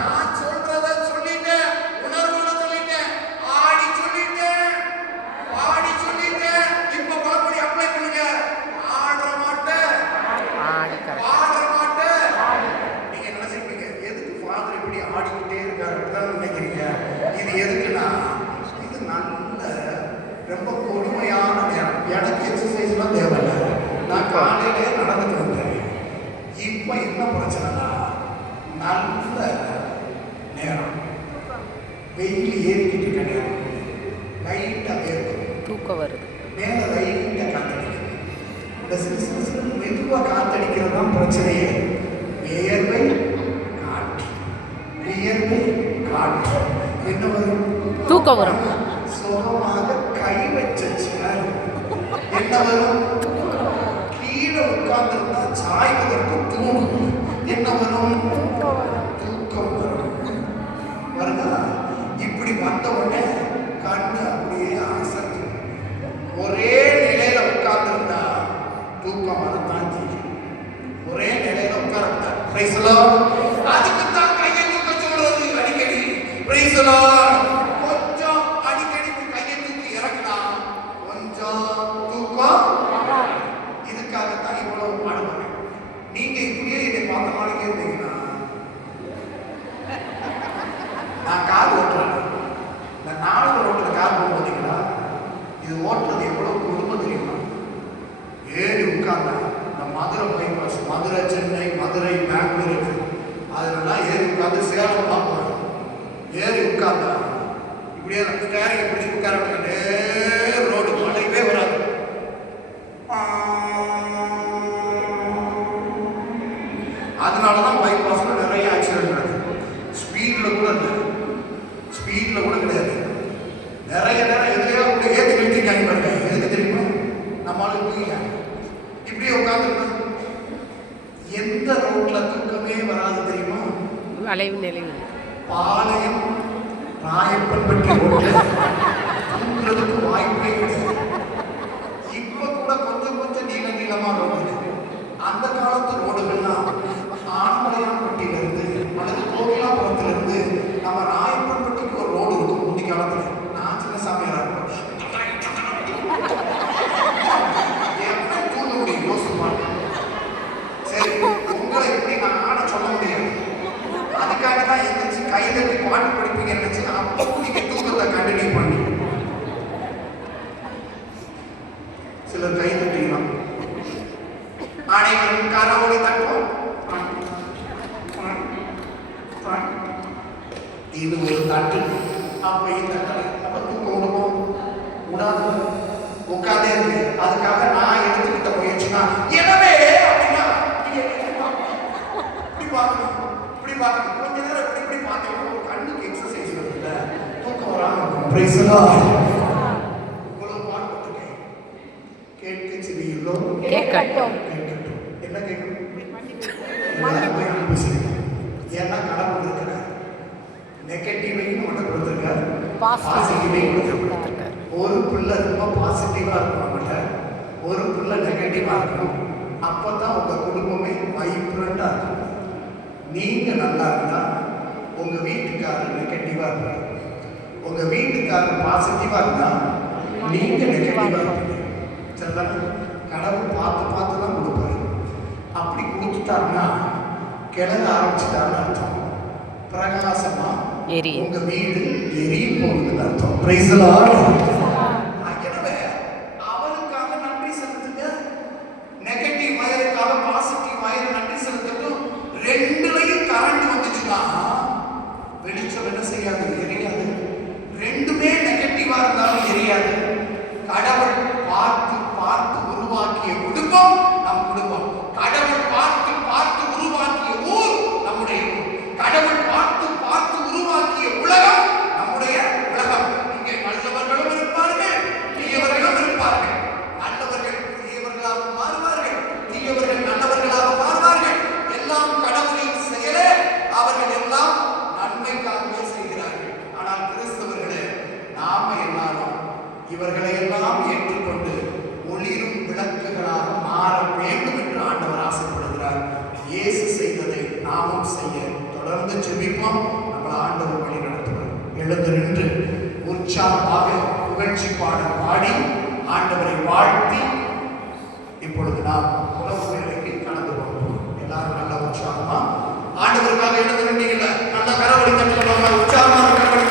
நான் சொல்றத சொல்லிட்டேன், உணர்வோட சொல்லிட்டேன், ஆடி சொல்லிட்டேன், பாடி சொல்லிட்டேன். இப்ப பாப்படி அப்ளை பண்ணுங்க. ஆடுற மாட்டேன், ஆடுற மாட்டேன். நீங்க நினைச்சிருப்பீங்க, எதுக்கு ஃபாதர் இப்படி ஆடிக்கிட்டே இருக்காரு நினைக்கிறீங்க? இது எதுக்குன்னா, இது நல்ல ரொம்ப கொடுமையான நேரம். எனக்கு எக்ஸசைஸ்லாம் தேவையில்லை, நான் காலையிலே நடந்துட்டு வந்தேன். இப்போ என்ன பிரச்சனைனா, நல்ல நேரம், வெயில் ஏறிக்கிட்டு இருக்க நேரம், லைட்டாக வேர்க்கும், தூக்கம் வருது, மேலே லைட்டாக காத்தடிக்குது. இந்த சிறு மெதுவாக காத்தடிக்கிறது தான் பிரச்சனையே. வியர்வை காற்று, வியர்வை காற்று என்ன வரும்? தூக்கம் வரும். சுகமாக கை வச்சு என்ன வரும்? கீழே உட்கார்ந்துருந்தா சாய்வதற்கு தூணும். என்ன வரும்? தூக்கம் வரும். வருதா? இப்படி வந்த உடனே கண்ணு அப்படியே அசைச்சு ஒரே நிலையில உட்கார்ந்துருந்தா தூக்கம் வரத்தான் செய்யும். ஒரே நிலையில உட்கார்ந்தா பிரைஸ் தி லார்ட். அதுக்கு தான் கையை தூக்க சொல்றது அடிக்கடி. Praise the Lord. கொஞ்சம் அடிக்கடி கையை தூக்கி இறக்குனா கொஞ்சம் தூக்கம். இதுக்காகத்தான் இவ்வளவு பாடுபடுறேன். நீங்க இப்படியே இதை பார்த்த மாதிரி இருந்தீங்கன்னா, நான் கார் ஓட்டுறேன், இந்த 4 ரோட்ல கார் போக பார்த்தீங்களா? இது ஓட்டுறது எவ்வளவு குடும்பம் தெரியுமா? ஏறி உட்கார்ந்தா இந்த மதுரை பைபாஸ், மதுரை சென்னை, மதுரை பெங்களூர், அதெல்லாம் ஏறி உட்காந்து சேலம் பார்ப்பாங்க. ஏறி உட்கார்ந்தா இப்படியே ஸ்டேரிங் பிடிச்சி உட்கார ரோடு மழையவே வராது. அதனாலதான் பைபாஸ் அலைவு நெளிவு. பாளையம் ராயப்பன்பட்டி ரோட்ல தூங்குறதுக்கு வாய்ப்பே கிடையாது. இப்ப கூட கொஞ்சம் கொஞ்சம் நீள நீளமா ரோடு இருக்கு. அந்த காலத்து ரோடுகள்லாம் ஆண்மலையான்பட்டியில இருந்து அல்லது கோகிலாபுரத்துல இருந்து நம்ம ராயப்பன்பட்டிக்கு ஒரு ரோடு இருக்கும். முந்தி காலத்துல நான் சின்ன சாமியாரா இருக்கும். எப்படி தூங்க முடியும் யோசிச்சு பாருங்க. சரி, உங்களை எப்படி நான் ஆட சொல்ல முடியாது. அதுக்காக தான் எந்திரிச்சு கைதட்டி பாட்டு படிப்பீங்க நினைச்சு அப்போ நீங்க தூக்கத்தை கண்டினியூ பண்ணி சிலர் கைதட்டிக்கலாம். அனைவரும் கரவொலி தட்டுவோம். இது ஒரு தட்டு. அப்ப இந்த அப்ப தூக்கம் விடுவோம் உடாது உட்காந்தே இருக்கு. அதுக்காக நான் எடுத்துக்கிட்ட முயற்சி தான். எனவே அப்படின்னா இப்படி பார்க்கணும், இப்படி பார்க்கணும். கொஞ்ச நேரம் இப்படி இப்படி பார்த்தீங்கன்னா ஒரு கண்ணுக்கு எக்ஸசைஸ் வருதுல்ல, தூக்கம் வராம இருக்கும். Praise the Lord. இவ்வளவு பாடுபட்டிருக்கேன். கேட்க செவியுள்ளோ கேட்கட்டும். கேட்கட்டும். என்ன கேட்கணும்? எல்லாரும் போய் அனுப்பி செய்யணும். ஏன்னா கடவுள் இருக்கிறார். நெகட்டிவையும் மட்டும் கொடுத்துருக்காரு, பாசிட்டிவையும் கொடுத்துருக்காரு. ஒரு பிள்ளை ரொம்ப பாசிட்டிவா இருக்கணும்ல, ஒரு பிள்ளை நெகட்டிவா இருக்கணும். அப்பதான் உங்க குடும்பமே வைப்ரண்டா இருக்கும். நீங்க நல்லா இருந்தா உங்க வீட்டுக்காரர் நெகட்டிவா இருப்பாரு. உங்க வீட்டுக்காரர் பாசிட்டிவா இருந்தா நீங்க நெகட்டிவா இருப்பீங்க. சரிதானே? கடவுள் பார்த்து பார்த்து தான் கொடுப்பாரு. அப்படி கொடுத்துட்டாருன்னா கிளற ஆரம்பிச்சுட்டாருன்னு அர்த்தம். பிரகாசமா உங்க வீடு எரியும் போகுதுன்னு அர்த்தம். Praise the Lord. எனவே அவருக்காக நன்றி செலுத்துங்க. நெகட்டிவ் வயருக்காக பாசிட்டிவ் வயர் நன்றி செலுத்தட்டும். ரெண்டுலையும் கரண்ட் வந்துச்சுன்னா வெளிச்சம் என்ன செய்யாது? எரியாது. ரெண்டுமே நெகட்டிவா இருந்தாலும் எரியாது. கடவுள் பார்த்து பார்த்து உருவாக்கிய குடும்பம் நம் குடும்பம். கடவுள் பார்த்து பார்த்து உருவாக்கிய ஊர் நம்முடைய ஊர். கடவுள் பார்த்து பார்த்து உருவாக்கிய உலகம் நம்முடைய உலகம். இங்கே நல்லவர்களும் இருப்பார்கள், தீயவர்களும் இருப்பார்கள். நல்லவர்கள் தீயவர்களாக மாறுவார்கள், தீயவர்கள் நல்லவர்களாக மாறுவார்கள். எல்லாம் கடவுளின் செயலே. அவர்கள் எல்லாம் நன்மைக்காகவே செய்கிறார்கள். ஆனால் கிறிஸ்தவர்களே, நாம எல்லாரும் இவர்களை எல்லாம் ஏற்றுக்கொண்டு ஒளிரும் விளக்குகளாக மாற வேண்டும் என்று ஆண்டவர் ஆசைப்படுகிறார். இயேசு செய்ததை நாமும் செய்ய தொடர்ந்து ஜெபிப்போம். நம்மளை ஆண்டவர் வழி நடத்துவார். எழுந்து நின்று உற்சாகமாக புகழ்ச்சி பாடல் பாடி ஆண்டவரை வாழ்த்தி இப்பொழுது நாம் உணவு வேலைக்கு கடந்து போகிறோம். எல்லாரும் நல்ல உற்சாகமா ஆண்டவருக்காக எழுந்து நின்றீங்கல்ல, நல்ல கரவழி தட்டுவாங்க. உற்சாகமான கரவழி.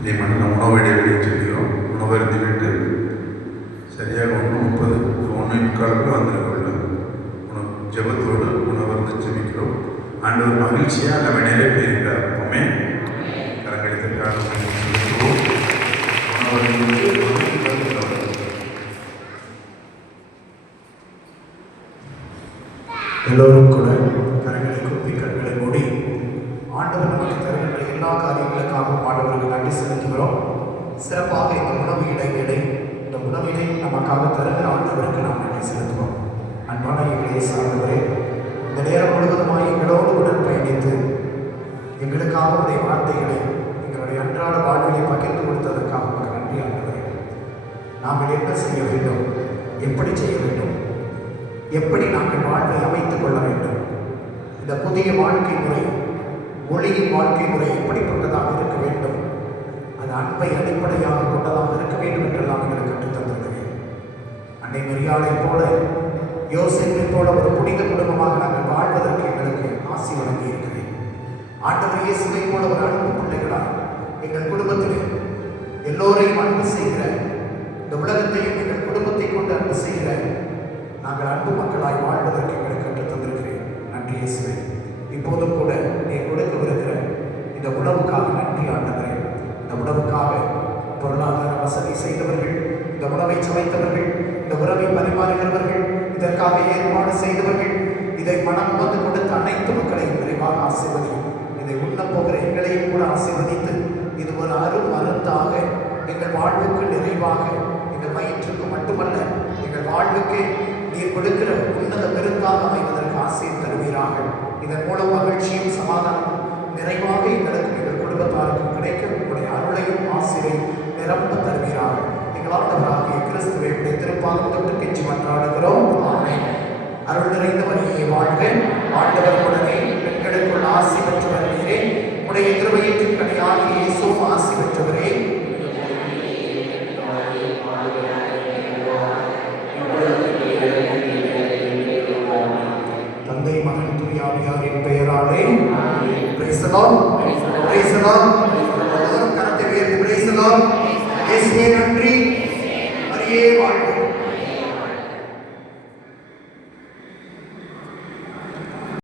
பிரியமான நம்ம உணவு இடைவெளியை சொல்கிறோம். உணவு இருந்துவிட்டு சரியாக 1:30 1:45 வந்துருக்கொள்ளும். ஜெபத்தோடு உணவருந்து ஜெபிக்கிறோம். ஆண்டவர் மகிழ்ச்சியாக நம்ம நிறைவேறுகிறார். ஆமென். கரங்களில் செலுத்துவோம். எல்லோரும் கூட கரங்களை குப்பி கண்களை மூடி ஆண்டவர் நமக்கு தருகின்ற எல்லா காரியங்களுக்காகவும் ஆண்டவருக்கு நன்றி செலுத்துகிறோம். சிறப்பாக இந்த உணவு இடைவேளை, இந்த உணவினை நமக்காக தருகிற ஆண்டவருக்கு நாம் நன்றி செலுத்துவோம். அன்பான எங்களை சார்ந்தவரே, இந்த நேரம் முழுவதுமாய் எங்களோடு உடன் பயணித்து எங்களுக்காக உடைய வார்த்தைகளை எங்களுடைய அன்றாட வாழ்விலை பகிர்ந்து கொடுத்ததற்காக உங்களுக்கு நன்றி ஆண்டவரே. நாம் என்ன செய்ய வேண்டும், எப்படி செய்ய வேண்டும், எப்படி நாங்கள் வாழ்வை அமைத்துக் கொள்ள வேண்டும், இந்த புதிய வாழ்க்கை முறை, ஒளியின் வாழ்க்கை முறை எப்படிப்பட்டதாக இருக்க வேண்டும், அது அன்பை அடிப்படையாக கொண்டதாக இருக்க வேண்டும் என்றெல்லாம் எங்களுக்கு கற்றுத் தந்திருக்கிறேன். அன்னை மரியாதை போல, யோசேப்பை போல ஒரு புனித குடும்பமாக நாங்கள் வாழ்வதற்கு எங்களுக்கு ஆசி வழங்கி இருக்கிறேன். ஆண்டவர் இயேசுவை போல ஒரு அன்பு பிள்ளைகளால் எங்கள் குடும்பத்தில் எல்லோரையும் அன்பு செய்கிற, இந்த உலகத்தையும் எங்கள் குடும்பத்தை கொண்டு அன்பு செய்கிற நாங்கள் அன்பு மக்களாய் வாழ்வதற்கு எங்களுக்கு கற்றுத் தந்திருக்கிறேன். நன்றி இயேசுவே. இப்போதும் கூட நீ கொடுக்கவிருக்கிற இந்த உணவுக்காக நன்றி ஆண்டவரே. இந்த உணவுக்காக பொருளாதார வசதி செய்தவர்கள், இந்த உணவை சமைத்தவர்கள், இந்த உணவை பரிமாறுகிறவர்கள், இதற்காக ஏற்பாடு செய்தவர்கள், இதை மனம் வந்து கொடுத்த அனைத்து மக்களையும் விரைவாக ஆசீர்வதியும். இதை உண்ணப் போகிற எங்களையும் கூட ஆசீர்வதித்து இது ஒரு மருந்தாக எங்கள் வாழ்வுக்கு நிறைவாக, எங்கள் வயிற்றுக்கு மட்டுமல்ல எங்கள் வாழ்வுக்கு நீர் கொடுக்கிற உன்னத விருந்தாக அமைவதற்கு ஆசையை தருவீராக. இதன் மூலம் மகிழ்ச்சியும் சமாதானமும் நிறைவாக எங்களுக்கு எங்கள் குடும்பத்தாருக்கும் கிடைக்க உங்களுடைய அருளையும் ஆசிரியை நிரம்ப தருவீராக. எங்கள் ஆண்டவராகிய கிறிஸ்துவை திருப்பாதம் தொட்டு கெஞ்சி மன்றாடுகிறோம். ஆமென். அருள் நிறைந்த வழியை வாழ்க. ஆண்டவர் உடனே பெண்களுக்குள் ஆசி பெற்றவர் நீரே. உடைய திருவயிற்றின் கனியாகிய இயேசுவும் ஆசி பெற்றவரே. தந்தை மகன் தூய ஆவியாரின் பெயராலே praise the Lord. Praise the Lord. எல்லாரும் கரத்தை உயர்த்தி பிரைஸ் தி லார்ட். இயேசுவே நன்றி. மரியே வாழ்க.